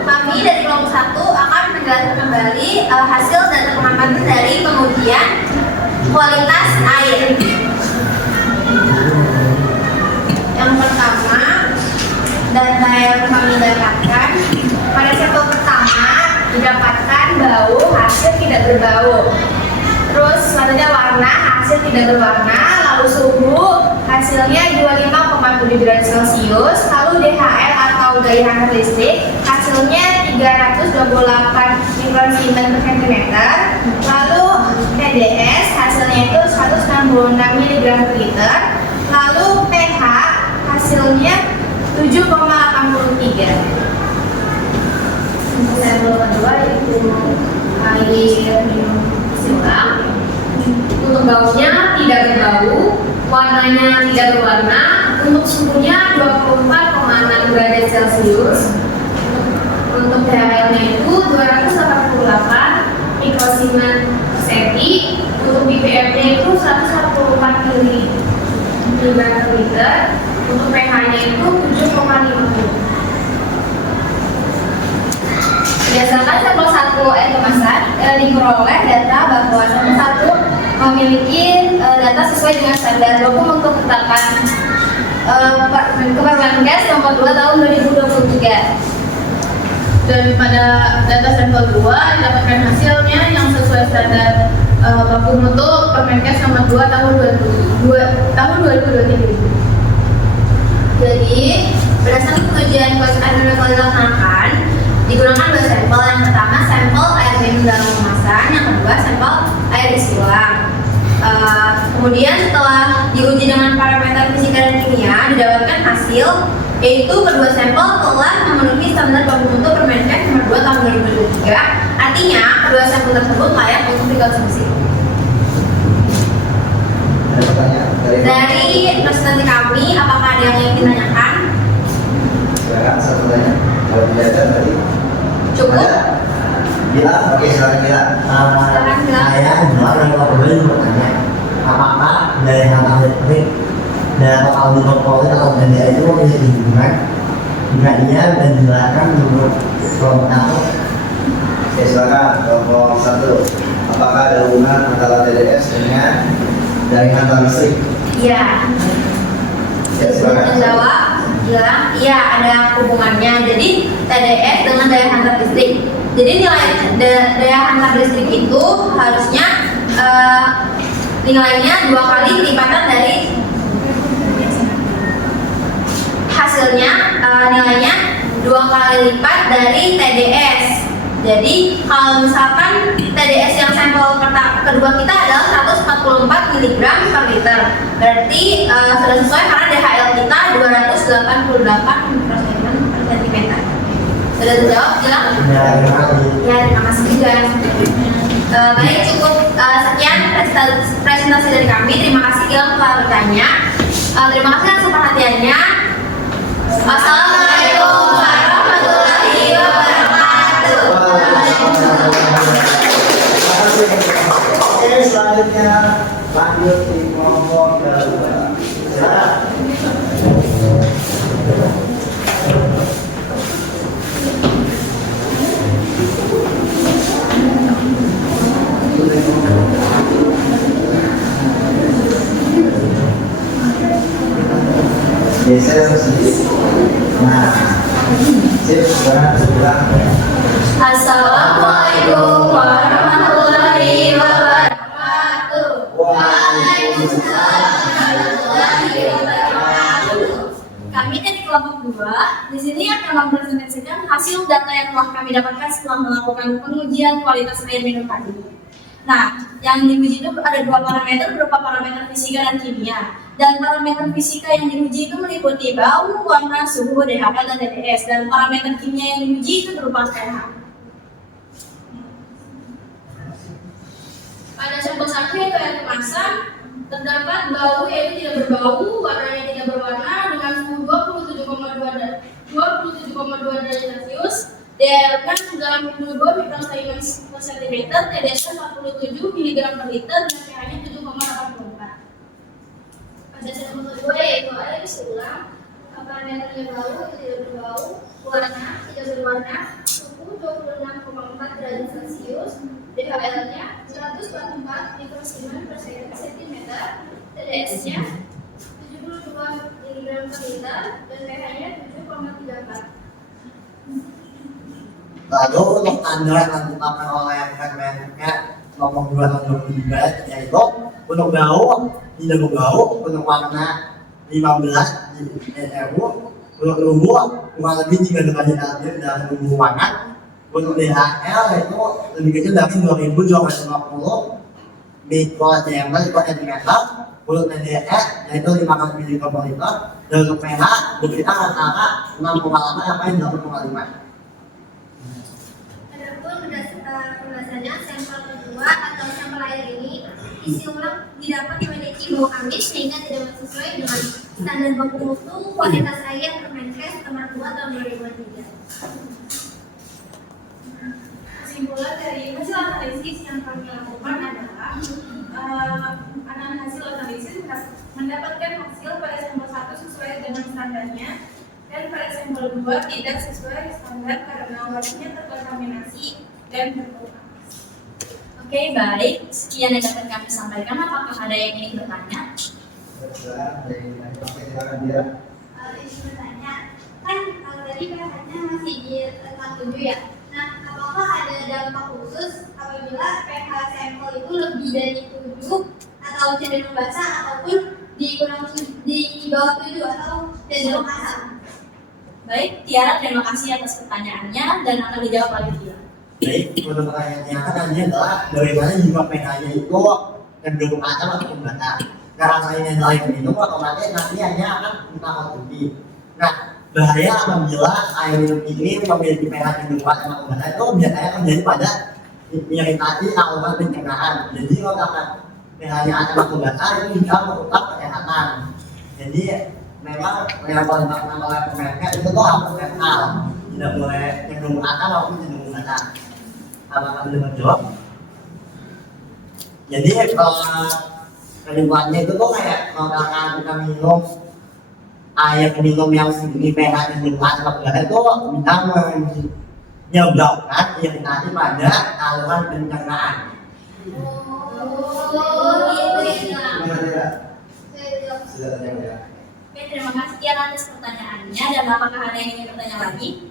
Kami dari kelompok 1 akan menjelaskan kembali hasil data pengamatan dari pengujian kualitas air. Yang pertama, data yang kami dapatkan pada sampel pertama didapatkan bau, hasil tidak berbau. Terus selanjutnya warna, hasil tidak berwarna. Lalu suhu, hasilnya 25,7 derajat Celcius. Lalu DHL atau daya hangat listrik, hasilnya 328 mikrosievert per centimeter. Lalu TDS, hasilnya itu 166 mg per liter. Lalu pH, hasilnya 7,83. Untuk sampel kedua yaitu air minum silang. Untuk baunya tidak berbau, warnanya tidak berwarna. Untuk suhunya 24,6 derajat Celcius. Untuk DHL-nya itu 288 mikrosievert per cm. Untuk ppm-nya itu 144 mg per liter. Untuk pH-nya itu 7,50. Berdasarkan sampel 1 air kemasan diperoleh data bahwa sampel 1 memiliki data sesuai dengan standar baku untuk ketetapan Kemenkes nomor 2 tahun 2023. Dan pada data sampel 2 didapatkan hasilnya yang sesuai standar baku mutu Permenkes nomor 2 tahun 2023. Jadi berdasarkan pengujian kualitas air minum yang telah dilaksanakan, digunakan 2 sampel. Yang pertama sampel air minum dalam kemasan, yang kedua sampel air disilang. Kemudian setelah diuji dengan parameter fisika dan kimia, didapatkan hasil yaitu kedua sampel telah memenuhi standar baku mutu Permenkes nomor 2 tahun 2023. Artinya kedua sampel tersebut layak untuk dikonsumsi. Ada pertanyaan Dari presentasi kami, apakah ada yang ingin ditanyakan? silakan satu tanya. Kalau tidak ada tadi. Cukup? Ada? Gila, oke silakan Gila. Saya juga kalau boleh bertanya, apakah dari hal listrik dan atau diperoleh atau benda itu bisa digunakan jika dia dan dijelaskan menurut kelompok satu? Oke silakan kelompok 1. Apakah ada hubungan antara TDS dengan dari hantar listrik? Iya. Ya silakan. Menjawab, bilang iya ada hubungannya. Jadi TDS dengan daya hantar listrik. Jadi nilai daya hantar listrik itu harusnya nilainya 2 kali kelipatan dari hasilnya, nilainya 2 kali lipat dari TDS. Jadi kalau misalkan TDS yang sampel kedua kita adalah 144 mg per liter, berarti sudah sesuai karena DHL kita 288 mikrosievert per centimeter. Sudah terjawab jelas? Ya, terima kasih. Ya, terima kasih juga. Baik, cukup sekian presentasi dari kami. Terima kasih Gilang telah bertanya. Terima kasih atas perhatiannya. Wassalamualaikum warahmatullahi wabarakatuh. Oke, selanjutnya lanjut di kelompok kedua. Silakan. Geser sedikit. Nah, sip, sekarang sebelah. Assalamualaikum warahmatullahi wabarakatuh. Waalaikumsalam. Kami dari kelompok 2 di sini akan mempresentasikan hasil data yang telah kami dapatkan setelah melakukan pengujian kualitas air minum tadi. Nah, yang diuji itu ada 2 parameter berupa parameter fisika dan kimia. Dan parameter fisika yang diuji itu meliputi bau, warna, suhu, DHL, dan TDS. Dan parameter kimia yang diuji itu berupa pH. Pada sampel 1 yaitu air kemasan, terdapat bau yaitu tidak berbau, warnanya tidak berwarna dengan suhu 27,2 derajat Celcius. Diairkan dalam 22 mikrosiemens per cm, TDS 47 mg per liter dan pH-nya 7,84. Pada sampel kedua yaitu air disiulang, parameternya bau tidak berbau, warna tidak berwarna, suhu 26,4 derajat Celcius, DHL-nya 144 mikrosiemens per cm, TDS-nya 72 mg per liter dan pH-nya 7,34. Lalu untuk standar yang ditetapkan oleh Kementerian nomor 2 yaitu untuk bau tidak berbau, untuk warna 15 EU, untuk suhu kurang lebih 3 derajat Celcius dan suhu ruangan. Untuk DHL yaitu lebih kecil dari 2250 mikrosiemens per cm. Untuk TDS yaitu 500 mg per liter dan untuk pH berkisar antara 6,8 sampai 8,5. Pembahasannya sampel kedua atau sampel air ini isi ulang didapat memiliki bau amis sehingga tidak sesuai dengan standar baku mutu kualitas air Permenkes nomor 2 tahun 2003. Kesimpulan dari hasil analisis yang kami lakukan adalah hasil analisis mendapatkan hasil pada sampel 1 sesuai dengan standarnya dan pada sampel 2 tidak sesuai standar karena warnanya terkontaminasi dan berbau. Oke, baik. Sekian yang dapat kami sampaikan. Apakah ada yang ingin bertanya? Izin bertanya, kan tadi katanya masih di tingkat 7 ya. Nah, apakah ada dampak khusus apabila pH sampel itu lebih dari 7 atau cenderung basah ataupun di bawah 7 atau cenderung asam? Baik, Tiara, terima kasih atas pertanyaannya dan akan dijawab oleh Tiara. Baik, untuk pertanyaannya tadi adalah bagaimana jika pH-nya itu cenderung asam atau basah. Karena saya air minum otomatis nanti hanya akan kita konsumsi. Nah, bahaya apabila air minum ini memiliki pH cenderung asam atau basah itu biasanya terjadi pada iritasi saluran pencernaan. Jadi kalau pH-nya asam atau basah itu bisa merusak kesehatan. Jadi memang yang paling pertama oleh Kemenkes itu tuh harus netral, tidak boleh cenderung asam maupun cenderung basah. Apakah boleh menjawab? Jadi kelimpannya itu tuh kayak kalau kita minum air minum yang segini pH cenderung asam atau basah itu bisa menyebabkan iritasi pada saluran pencernaan. Oke, terima kasih Tiara atas pertanyaannya. Dan apakah ada yang ingin bertanya lagi?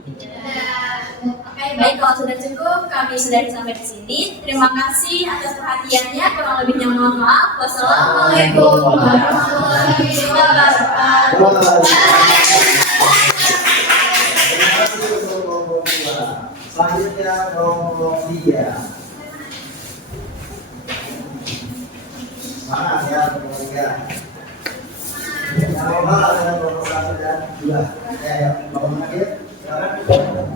Oke, baik, kalau sudah cukup, kami sudah sampai di sini. Terima kasih atas perhatiannya. Kurang lebihnya mohon maaf. Wassalamualaikum warahmatullahi wabarakatuh. Selanjutnya nomor 3. Mana ya nomor 3? Normal ada nomor 1 dan 2. Ya, nomor lagi. Silakan.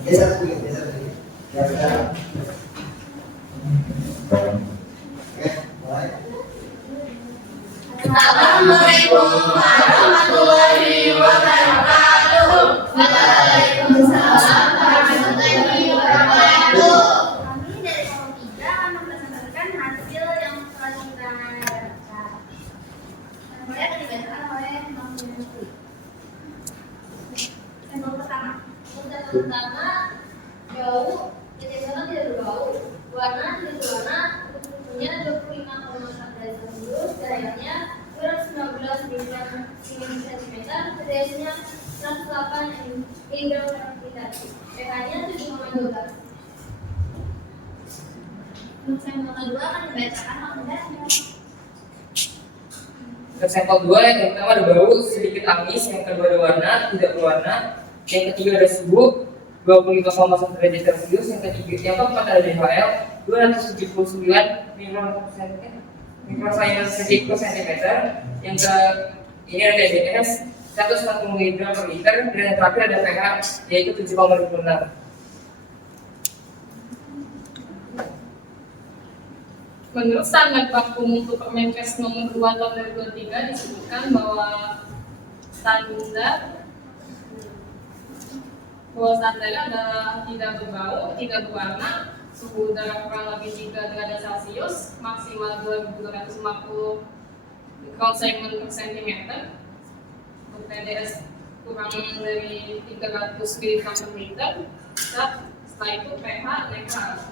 Geser sedikit. Ya, sudah. Oke, mulai. Assalamualaikum warahmatullahi wabarakatuh. Waalaikumsalam warahmatullahi wabarakatuh. Kami dari kelompok 3 akan mempresentasikan hasil yang telah kita baca. Mulai akan dibacakan oleh Bang Yusuf. Sampel pertama. Pertama, bau, tidak berbau, warna tidak berwarna, suhunya 25,4 derajat Celcius, dayanya 219 cm, TDS-nya 108 mg per liter, pH-nya 7,12. Untuk sampel kedua akan dibacakan oleh Untuk sampel 2 yang pertama ada bau sedikit amis, yang kedua ada warna tidak berwarna, yang ketiga ada suhu 25,1 derajat Celcius, yang keempat ada DHL 279 mikrosiemens per cm, yang ini ada TDS 140 mg per liter, dan yang terakhir ada pH yaitu 7,26. Menurut standar baku mutu Permenkes nomor 2 tahun 2023 disebutkan bahwa standar adalah tidak berbau, tidak berwarna, suhu udara kurang lebih 3 derajat Celcius, maksimal 2250 mikrosiemens per cm, untuk TDS kurang dari 300 mg per liter, dan setelah itu pH netral.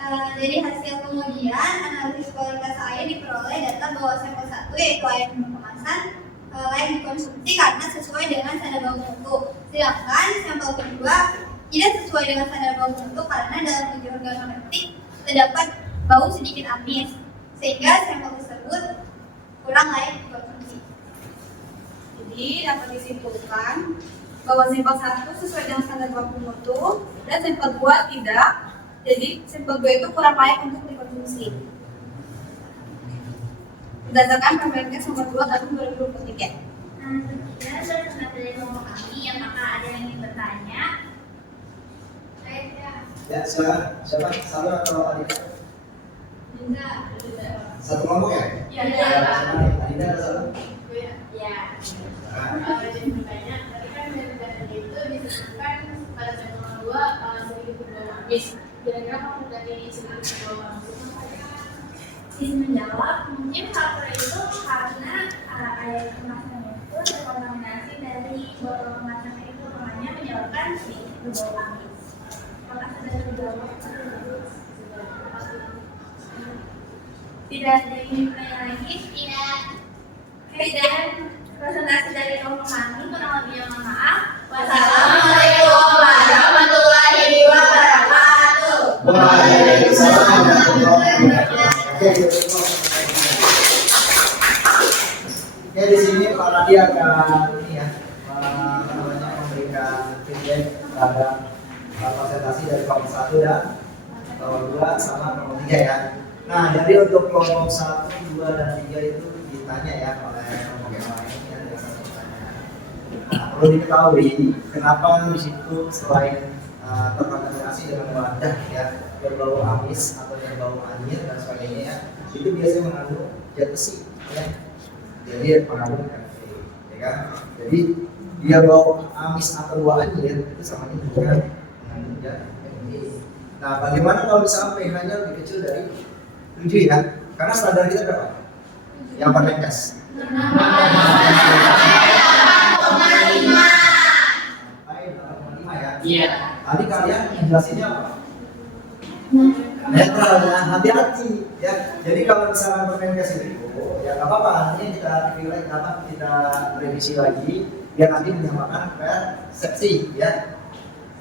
Dari hasil pengujian, analisis kualitas air diperoleh data bahwa sampel 1 yaitu air minum kemasan layak dikonsumsi karena sesuai dengan standar baku mutu. Sedangkan sampel kedua tidak sesuai dengan standar baku mutu karena dalam uji organoleptik terdapat bau sedikit amis, sehingga sampel tersebut kurang layak dikonsumsi. Jadi dapat disimpulkan bahwa sampel 1 sesuai dengan standar baku mutu dan sampel 2 tidak. Jadi sampel 2 itu kurang layak untuk dikonsumsi. Berdasarkan Permenkes nomor 2 tahun 2023. Sekian berpendapat dari kelompok kami. Apakah ada yang ingin bertanya? Ya, silakan. Siapa? Sabar atau Adinda? Satu kelompok ya? Iya. Adinda ada satu? Ya. Izin bertanya, tadi kan dari data itu disebutkan pada sampel nomor 2 sedikit berbau amis. Kira-kira kamu dari sedikit berbau amis itu apa ya? Izin menjawab, mungkin faktor itu karena air kemasan itu terkontaminasi dari botol kemasan itu, makanya menyebabkan sedikit berbau amis. Apakah sudah terjawab? Tidak ada yang ingin bertanya lagi? Tidak. Dan presentasi dari kelompok kami, kurang lebihnya mohon maaf. Wassalamualaikum warahmatullahi wabarakatuh. Waalaikumsalam warahmatullahi wabarakatuh. Oke, di sini Pak Radi akan ini ya, memberikan feedback terhadap presentasi dari kelompok 1 dan kelompok 2 sama kelompok 3 ya. Nah, jadi untuk kelompok 1, 2, dan 3 itu ditanya ya oleh kelompok yang lain ya, ada satu pertanyaan. Nah, perlu diketahui kenapa di situ selain terkontaminasi dengan wadah ya berbau amis atau berbau anyir dan sebagainya ya, itu biasanya mengandung zat besi ya. Jadi mengandung merkuri, ya kan? Jadi dia bau amis atau bau anyir itu sama juga mengandung zat besi. Nah, bagaimana kalau misalnya pH-nya lebih kecil dari 7 ya? Karena standar kita berapa? Yang Permenkes. 8,5 ya? Iya. Tadi kalian jelasinnya apa? Netral ya, hati-hati ya. Jadi kalau misalnya Permenkes itu, ya nggak apa-apa. Nanti kita pilih kita revisi lagi, biar nanti menyamakan persepsi ya.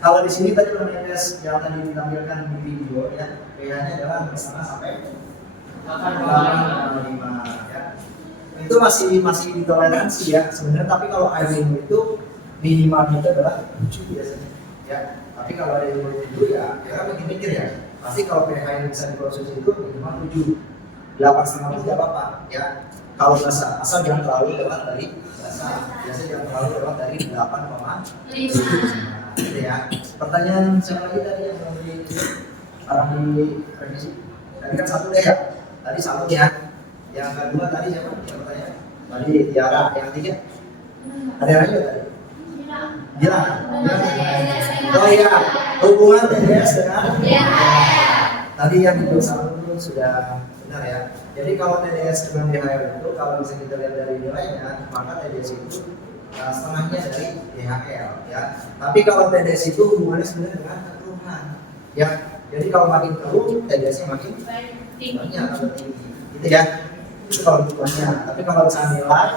Kalau di sini tadi Permenkes yang tadi ditampilkan di video ya, pH-nya adalah 0,5 sampai 8,5 ya. Itu masih ditoleransi ya sebenarnya. Tapi kalau air minum itu minimalnya itu adalah 7 biasanya ya. Tapi kalau ada yang 7 ya kita mikir ya. Pasti kalau pH yang bisa dikonsumsi itu minimal 7, 8,5 itu tidak apa-apa ya. Kalau basah, asal jangan terlalu lewat dari basah. Biasanya jangan terlalu lewat dari 8,5 gitu ya. Pertanyaan siapa lagi tadi yang mau di revisi? Tadi kan 1 deh ya. Tadi 1 ya. Yang kedua tadi siapa? Yang bertanya? Tadi Tiara. Yang 3? Ada yang lain tadi? Gila. Oh iya, hubungan TDS dengan tadi yang itu itu sudah benar ya. Jadi kalau TDS dengan DHL itu kalau bisa kita lihat dari nilainya, maka TDS itu setengahnya dari DHL ya. Tapi kalau TDS itu hubungannya sebenarnya dengan kekeruhan ya. Jadi kalau makin keruh, TDS-nya makin banyak atau tinggi, gitu ya. Itu kalau hubungannya. Tapi kalau misalnya nilai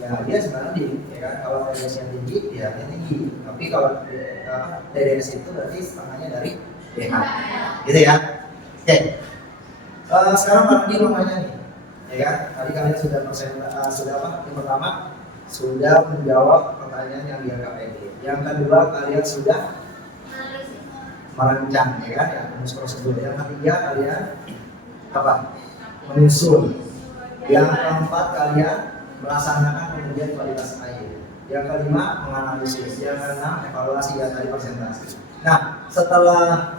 ya dia sebenarnya tinggi, ya kan? Kalau TDS yang tinggi, dia tinggi. Tapi kalau TDS itu berarti setengahnya dari DHL, gitu ya. Oke. Sekarang Pak Radi mau nanya nih, ya kan? Tadi kalian sudah apa? Yang pertama sudah menjawab pertanyaan yang di KPD. Yang kedua kalian sudah merancang, ya kan? Ya, rumus prosedur. Yang ketiga kalian apa? Menyusun. Yang keempat kalian melaksanakan pengujian kualitas air. Yang kelima, menganalisis. Yang keenam, evaluasi ya tadi presentasi. Nah, setelah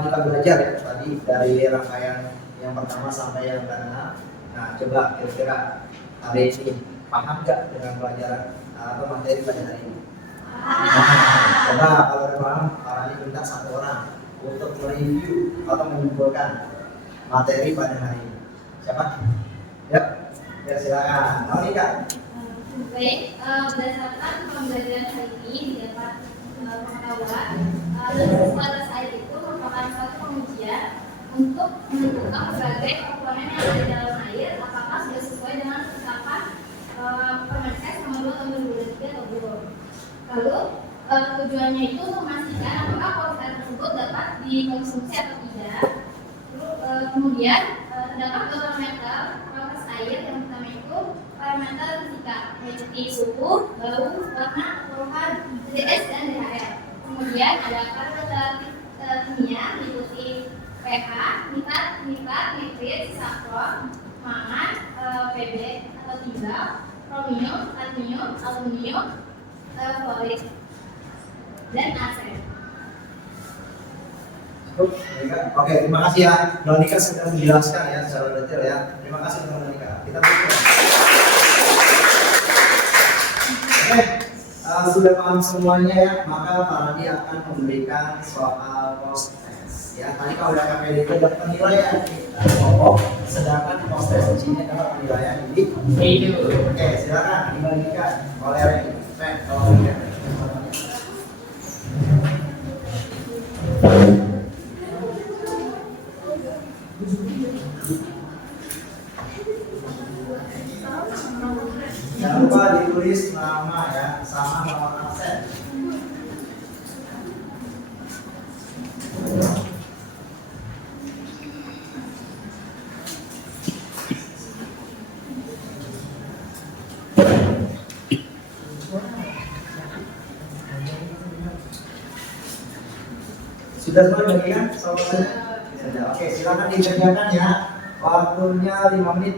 kita belajar ya tadi dari rangkaian yang pertama sampai yang keenam, nah coba kira-kira hari ini paham nggak dengan pelajaran atau materi pada hari ini? Coba kalau ada paham, Pak Rani minta satu orang untuk mereview atau menyimpulkan materi pada hari ini. Siapa? Ya silakan. Monika. Baik, berdasarkan pembelajaran hari ini dapat pengetahuan kualitas air itu merupakan suatu pengujian untuk menentukan berbagai komponen yang ada di dalam air apakah sudah sesuai dengan ketetapan Permenkes nomor 2 tahun 2023 atau belum. Lalu tujuannya itu untuk memastikan apakah kualitas air tersebut dapat dikonsumsi atau tidak. Kemudian terdapat dua parameter kualitas air. Yang pertama itu parameter fisika, yaitu suhu, bau, warna, keruhan, TDS dan DHL. Kemudian ada parameter kimia, meliputi pH, nitrat, nitrit, sakron, mangan, Pb atau timbal, kromium, kadmium, aluminium, fluorid, dan arsen. Oke, terima kasih ya. Monika sudah menjelaskan ya secara detail ya. Terima kasih teman Monika. Kita berikut. Oke, sudah paham semuanya ya. Maka Pak Rani akan memberikan soal post test. Ya, tadi kalau udah KPDP dapat penilaian pokok, sedangkan post test di sini adalah penilaian ini. Oke, silakan dibagikan oleh Reni. Kalau jangan lupa ditulis nama ya sama nomor absen. Sudah semua bagikan soalnya? Sudah. Oke, silakan dikerjakan ya. Waktunya 5 menit.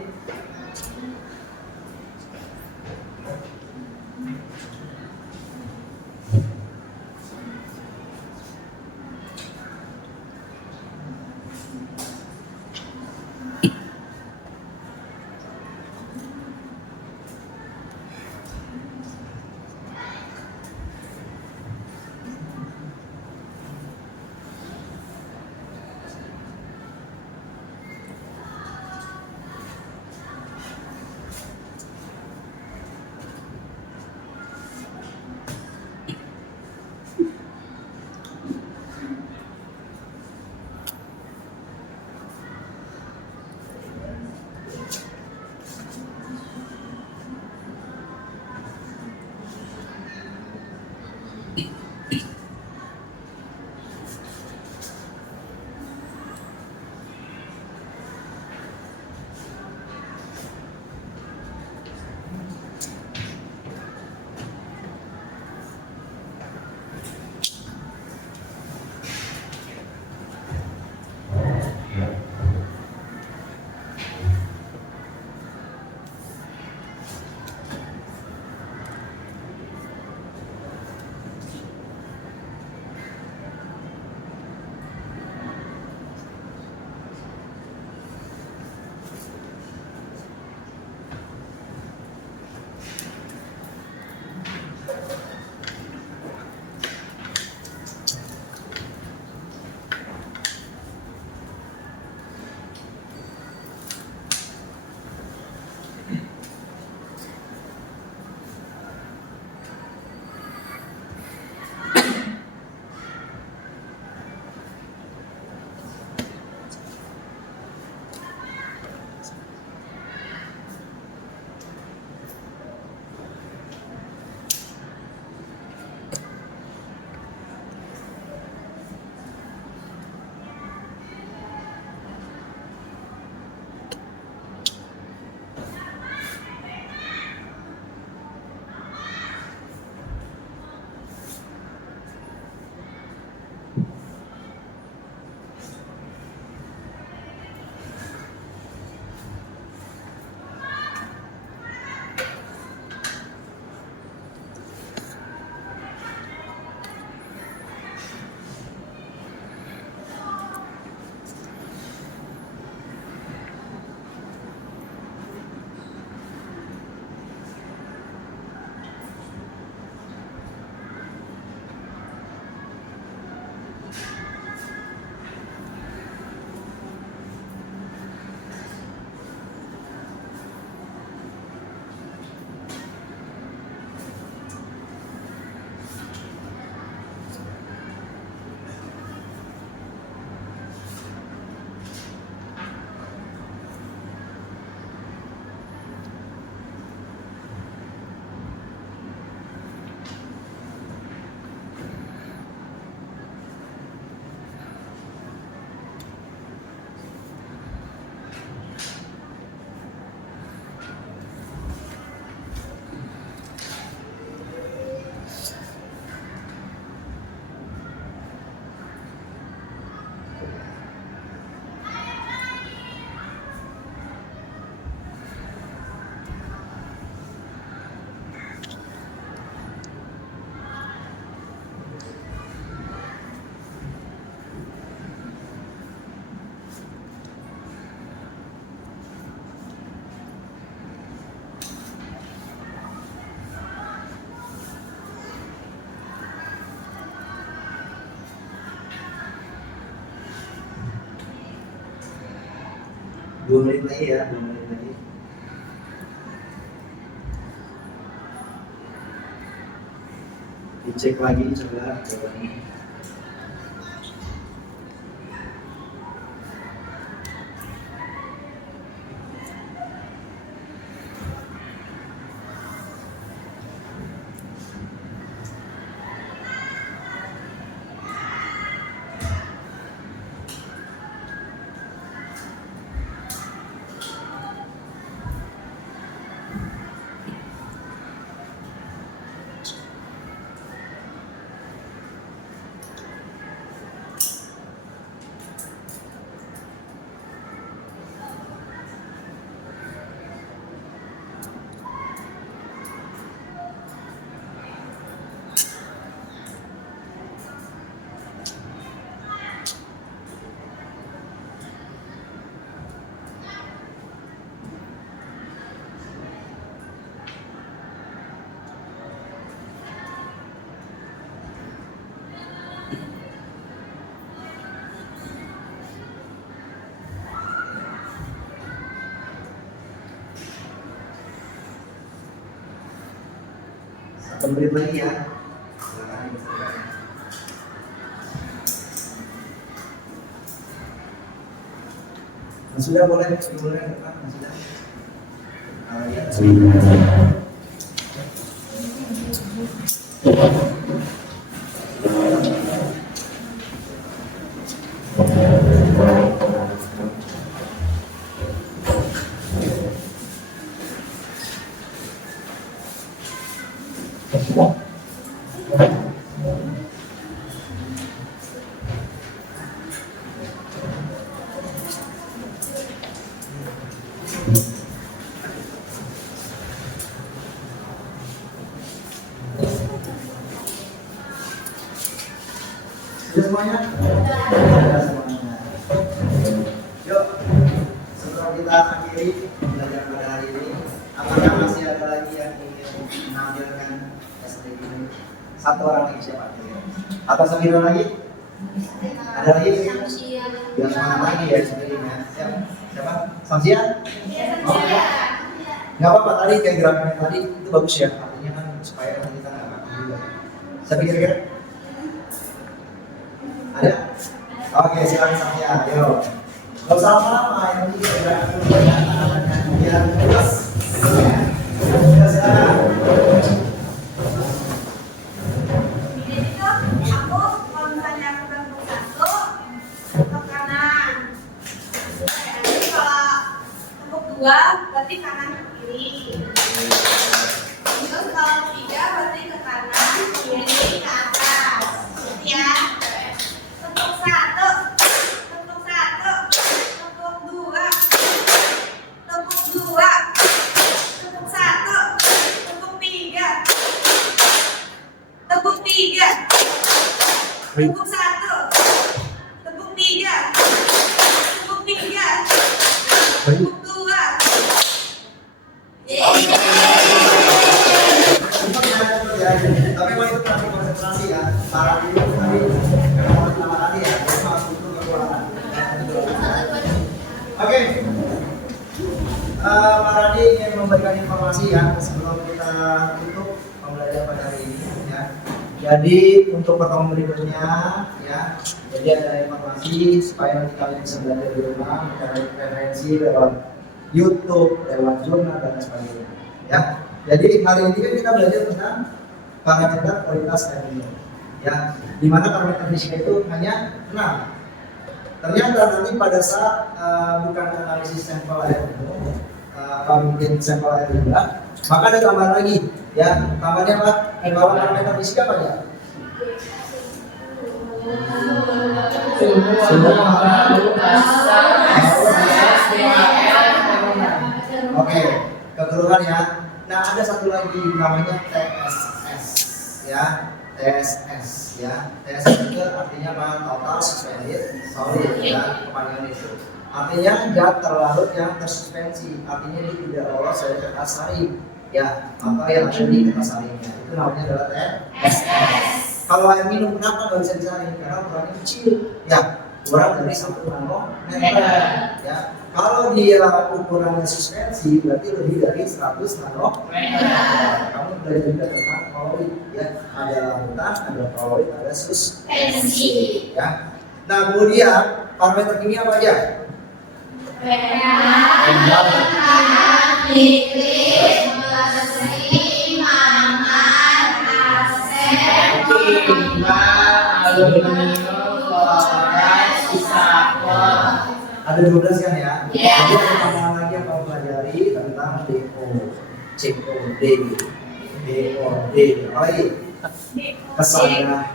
2 menit lagi ya, 2 menit lagi. Dicek lagi coba jawabannya. Menit lagi ya. Sudah boleh depan, sudah. Sudah semuanya? Sudah semuanya. Yuk, setelah kita akhiri belajar pada hari ini, apakah masih ada lagi yang ingin menampilkan STG ini? Satu orang lagi siapa? Atau 9 lagi? Ada lagi? Biar semangat lagi ya sebelumnya. Siapa? Samsia? Oh, nggak apa-apa, tadi kayak gerakan tadi itu bagus ya. Artinya kan supaya kita nggak makan juga. Saya pikir-pikir. Ada? Oke, silakan Samsia. Ayo. Gak usah lama-lama, yang penting gerakan dulu ya. Biar terus. Ya, silakan. Berarti kanan ke kiri. Terus kalau 3 berarti ke kanan, kiri ke atas. Ya. Tepuk 1, tepuk 1, tepuk 2, tepuk 2, tepuk 1, tepuk 3, tepuk 3, tepuk 1, tepuk 3, tepuk 3, tepuk 2. Tapi kalau itu nanti konsentrasi ya, para dulu tadi kenapa pertama kali ya, harus butuh kekuatan. Oke, Pak Radi ingin memberikan informasi ya sebelum kita tutup pembelajaran pada hari ini ya. Jadi untuk pertemuan berikutnya ya, jadi ada informasi supaya nanti kalian bisa belajar di rumah, mencari referensi lewat YouTube, lewat jurnal dan sebagainya ya. Jadi hari ini kan kita belajar tentang parameter kualitas air minum ya, dimana parameter fisika itu hanya 6. Ternyata nanti pada saat bukan analisis sampel air minum atau mungkin sampel air limbah, maka ada tambahan lagi ya. Tambahannya apa? Kalau parameter fisika apa ya? Oke, kekeluhan ya. Nah, ada satu lagi namanya TSS ya. TSS ya. TSS itu artinya apa? Total suspended solid ya, kepanjangan itu. Artinya zat terlarut yang tersuspensi. Artinya dia tidak lolos dari kertas saring ya, apa yang ada di kertas saringnya. Itu namanya adalah TSS. Kalau air minum kenapa nggak bisa disaring? Karena ukurannya kecil ya. kurang dari 1 nanometer. Ya. Kalau dia ukurannya suspensi berarti lebih dari 100 nanometer. Kamu belajar juga tentang koloid ya. Ada larutan, ada koloid, ada suspensi. Ya. Nah kemudian parameter kimia apa aja? Ada 12 kan ya? Jadi pertama lagi yang kamu pelajari tentang DO, COD, DOD, apa lagi? Kesadaran,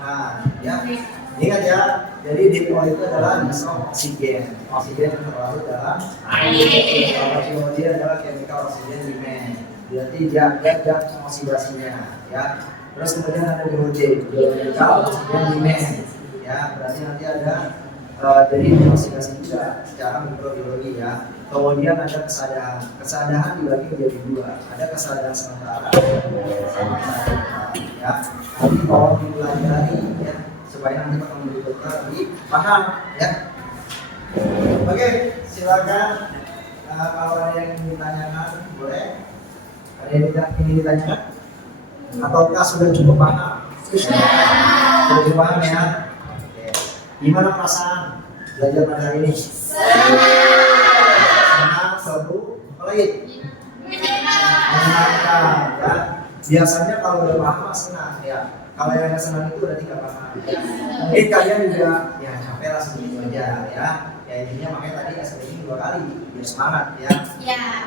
ya. Ingat ya, jadi DO itu adalah gas oksigen. Oksigen yang terlarut dalam air. Kalau COD adalah chemical oxygen demand. Berarti dia ada oksidasinya, ya. Terus kemudian ada DOD, chemical oxygen demand. Ya, berarti nanti ada jadi oksidasi juga secara mikrobiologi ya. Kemudian ada kesadaran. Kesadaran dibagi menjadi 2. Ada kesadaran sementara sama kesadaran ya. Nanti kalau dipelajari ya supaya nanti kalau menjadi dokter lebih paham ya. Oke, silakan kalau ada yang ingin ditanyakan boleh. Ada yang ingin ditanyakan? Ataukah sudah cukup paham? Sudah cukup paham ya? Gimana perasaan belajar pada hari ini? Senang, seru, apa lagi? Menyenangkan ya. Biasanya kalau udah paham senang ya. Kalau yang nggak senang itu berarti nggak paham. Mungkin kalian juga ya capek lah segitu aja ya. Ya intinya makanya tadi SPI 2 kali biar semangat ya.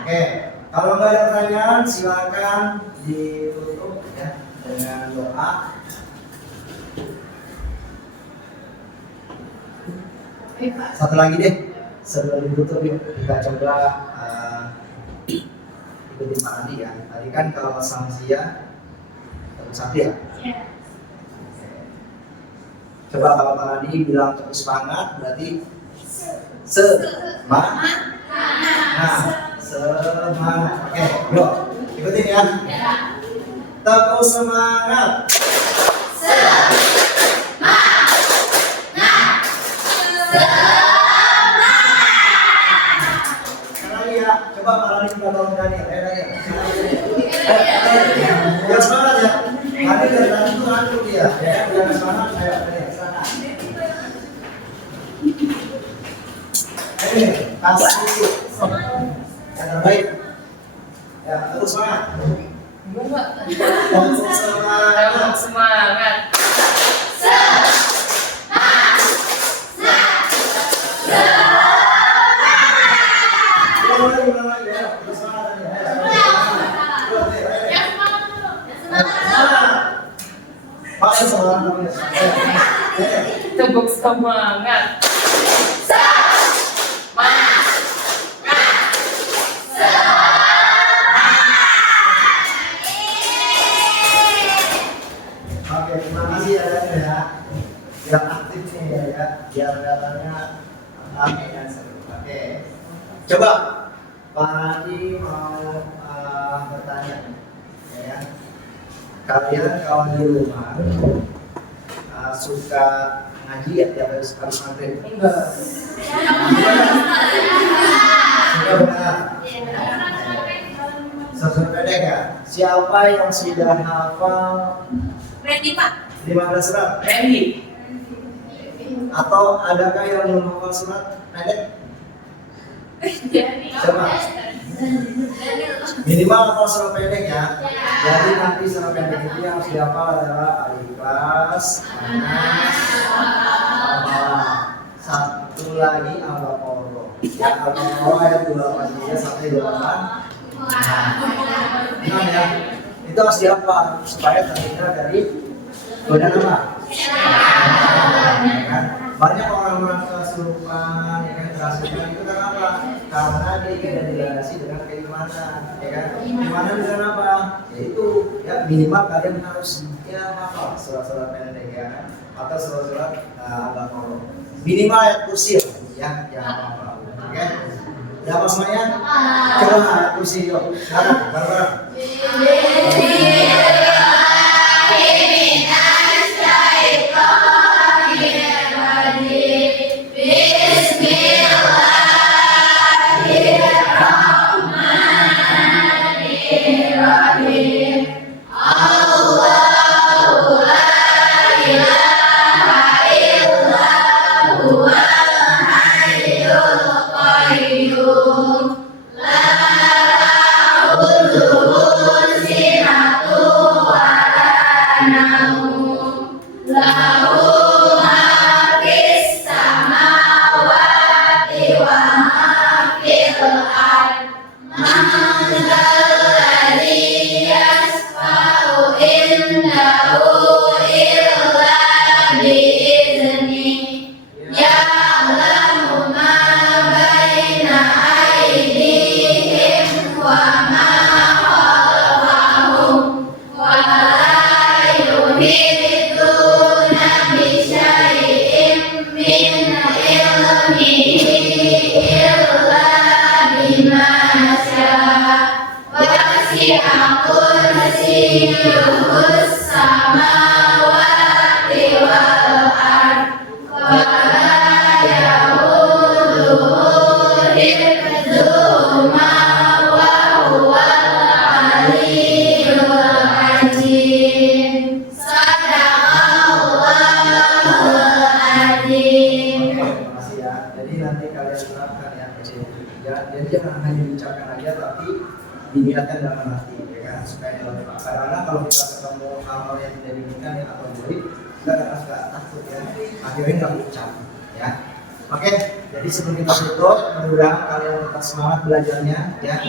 Oke. Kalau nggak ada pertanyaan silakan ditutup ya dengan doa. Satu lagi deh, sebelum ditutup yuk kita coba ikutin Pak Andi ya. Tadi kan kalau Samsia satu ya. Coba kalau Pak Andi bilang terus semangat berarti semangat. Nah, semangat. Oke, yuk ikutin ya. Terus semangat. Coba kalau ini kita tolong Daniel, Daniel. Ya semangat ya. Tadi dari tadi itu ngantuk dia, ya. Jangan semangat, ayo Daniel, sana. Ini kasih yang terbaik. Ya, terus semangat. Terus semangat. Semangat. Tepuk semangat. Oke, terima kasih ya Daniel ya. Yang aktif nih ya, biar datanya rame dan seru. Oke, coba Pak Andi mau bertanya ya. Kalian kalau di rumah suka ngaji ya tiap hari sekali maghrib? Enggak. Sudah benar. Satu pendek ya. Siapa yang sudah hafal? Ready Pak? 15 surat? Ready. Atau adakah yang belum hafal surat pendek? Coba. Minimal hafal surat pendek ya. Jadi nanti surat pendek itu yang harus dihafal adalah Al-Ikhlas, Anas, satu lagi Al-Baqarah. Ya, Al-Baqarah ayat 28 sampai 28. Nah, ya. Itu harus dihafal supaya terhindar dari godaan apa? Ya, banyak orang-orang kesurupan, ya kan, kerasukan itu karena apa? Karena dia tidak dilandasi dengan keimanan, ya kan? Keimanan dengan apa? Yaitu ya minimal kalian harus ya hafal surat-surat pendek ya kan? Atau surat-surat Al-Baqarah. Minimal ayat kursi ya, yang hafal. Oke? Udah apa semuanya? Coba ayat kursi yuk. Sekarang bareng-bareng. Bismillahirrahmanirrahim. Zuhur Hifzuma wa huwal aliyul azim. Sadaqallahul azim. Terima kasih ya. Jadi nanti kalian terapkan ya jadi jangan hanya diucapkan aja tapi diniatkan dalam hati ya kan supaya lebih baik. Karena kalau kita ketemu hal-hal yang tidak diinginkan ya atau buruk kita kadang suka takut ya akhirnya nggak ucap ya. Oke, jadi sebelum kita tutup, mudah-mudahan kalian tetap semangat belajarnya ya.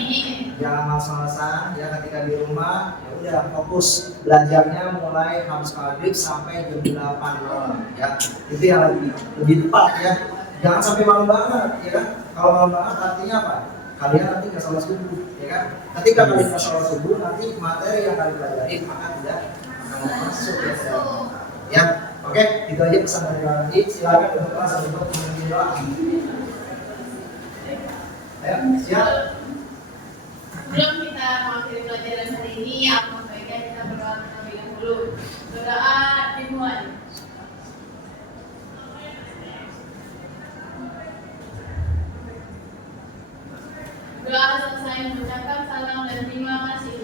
Jangan malas-malasan ya ketika di rumah ya udah fokus belajarnya mulai habis maghrib sampai jam 8 malam ya. Itu yang lebih tepat ya. Jangan sampai malam banget ya kan. Kalau malam banget artinya apa? Kalian nanti nggak sholat subuh ya kan. Ketika kalian nggak sholat subuh nanti materi yang kalian pelajari maka tidak akan masuk ya. Oke, itu aja pesan dari kami. Silakan untuk kelas untuk mengambil. Ayo, siap. Sebelum kita mengakhiri pelajaran hari ini, apa baiknya kita berdoa terlebih dahulu. Berdoa dimulai. Doa selesai mengucapkan salam dan terima kasih.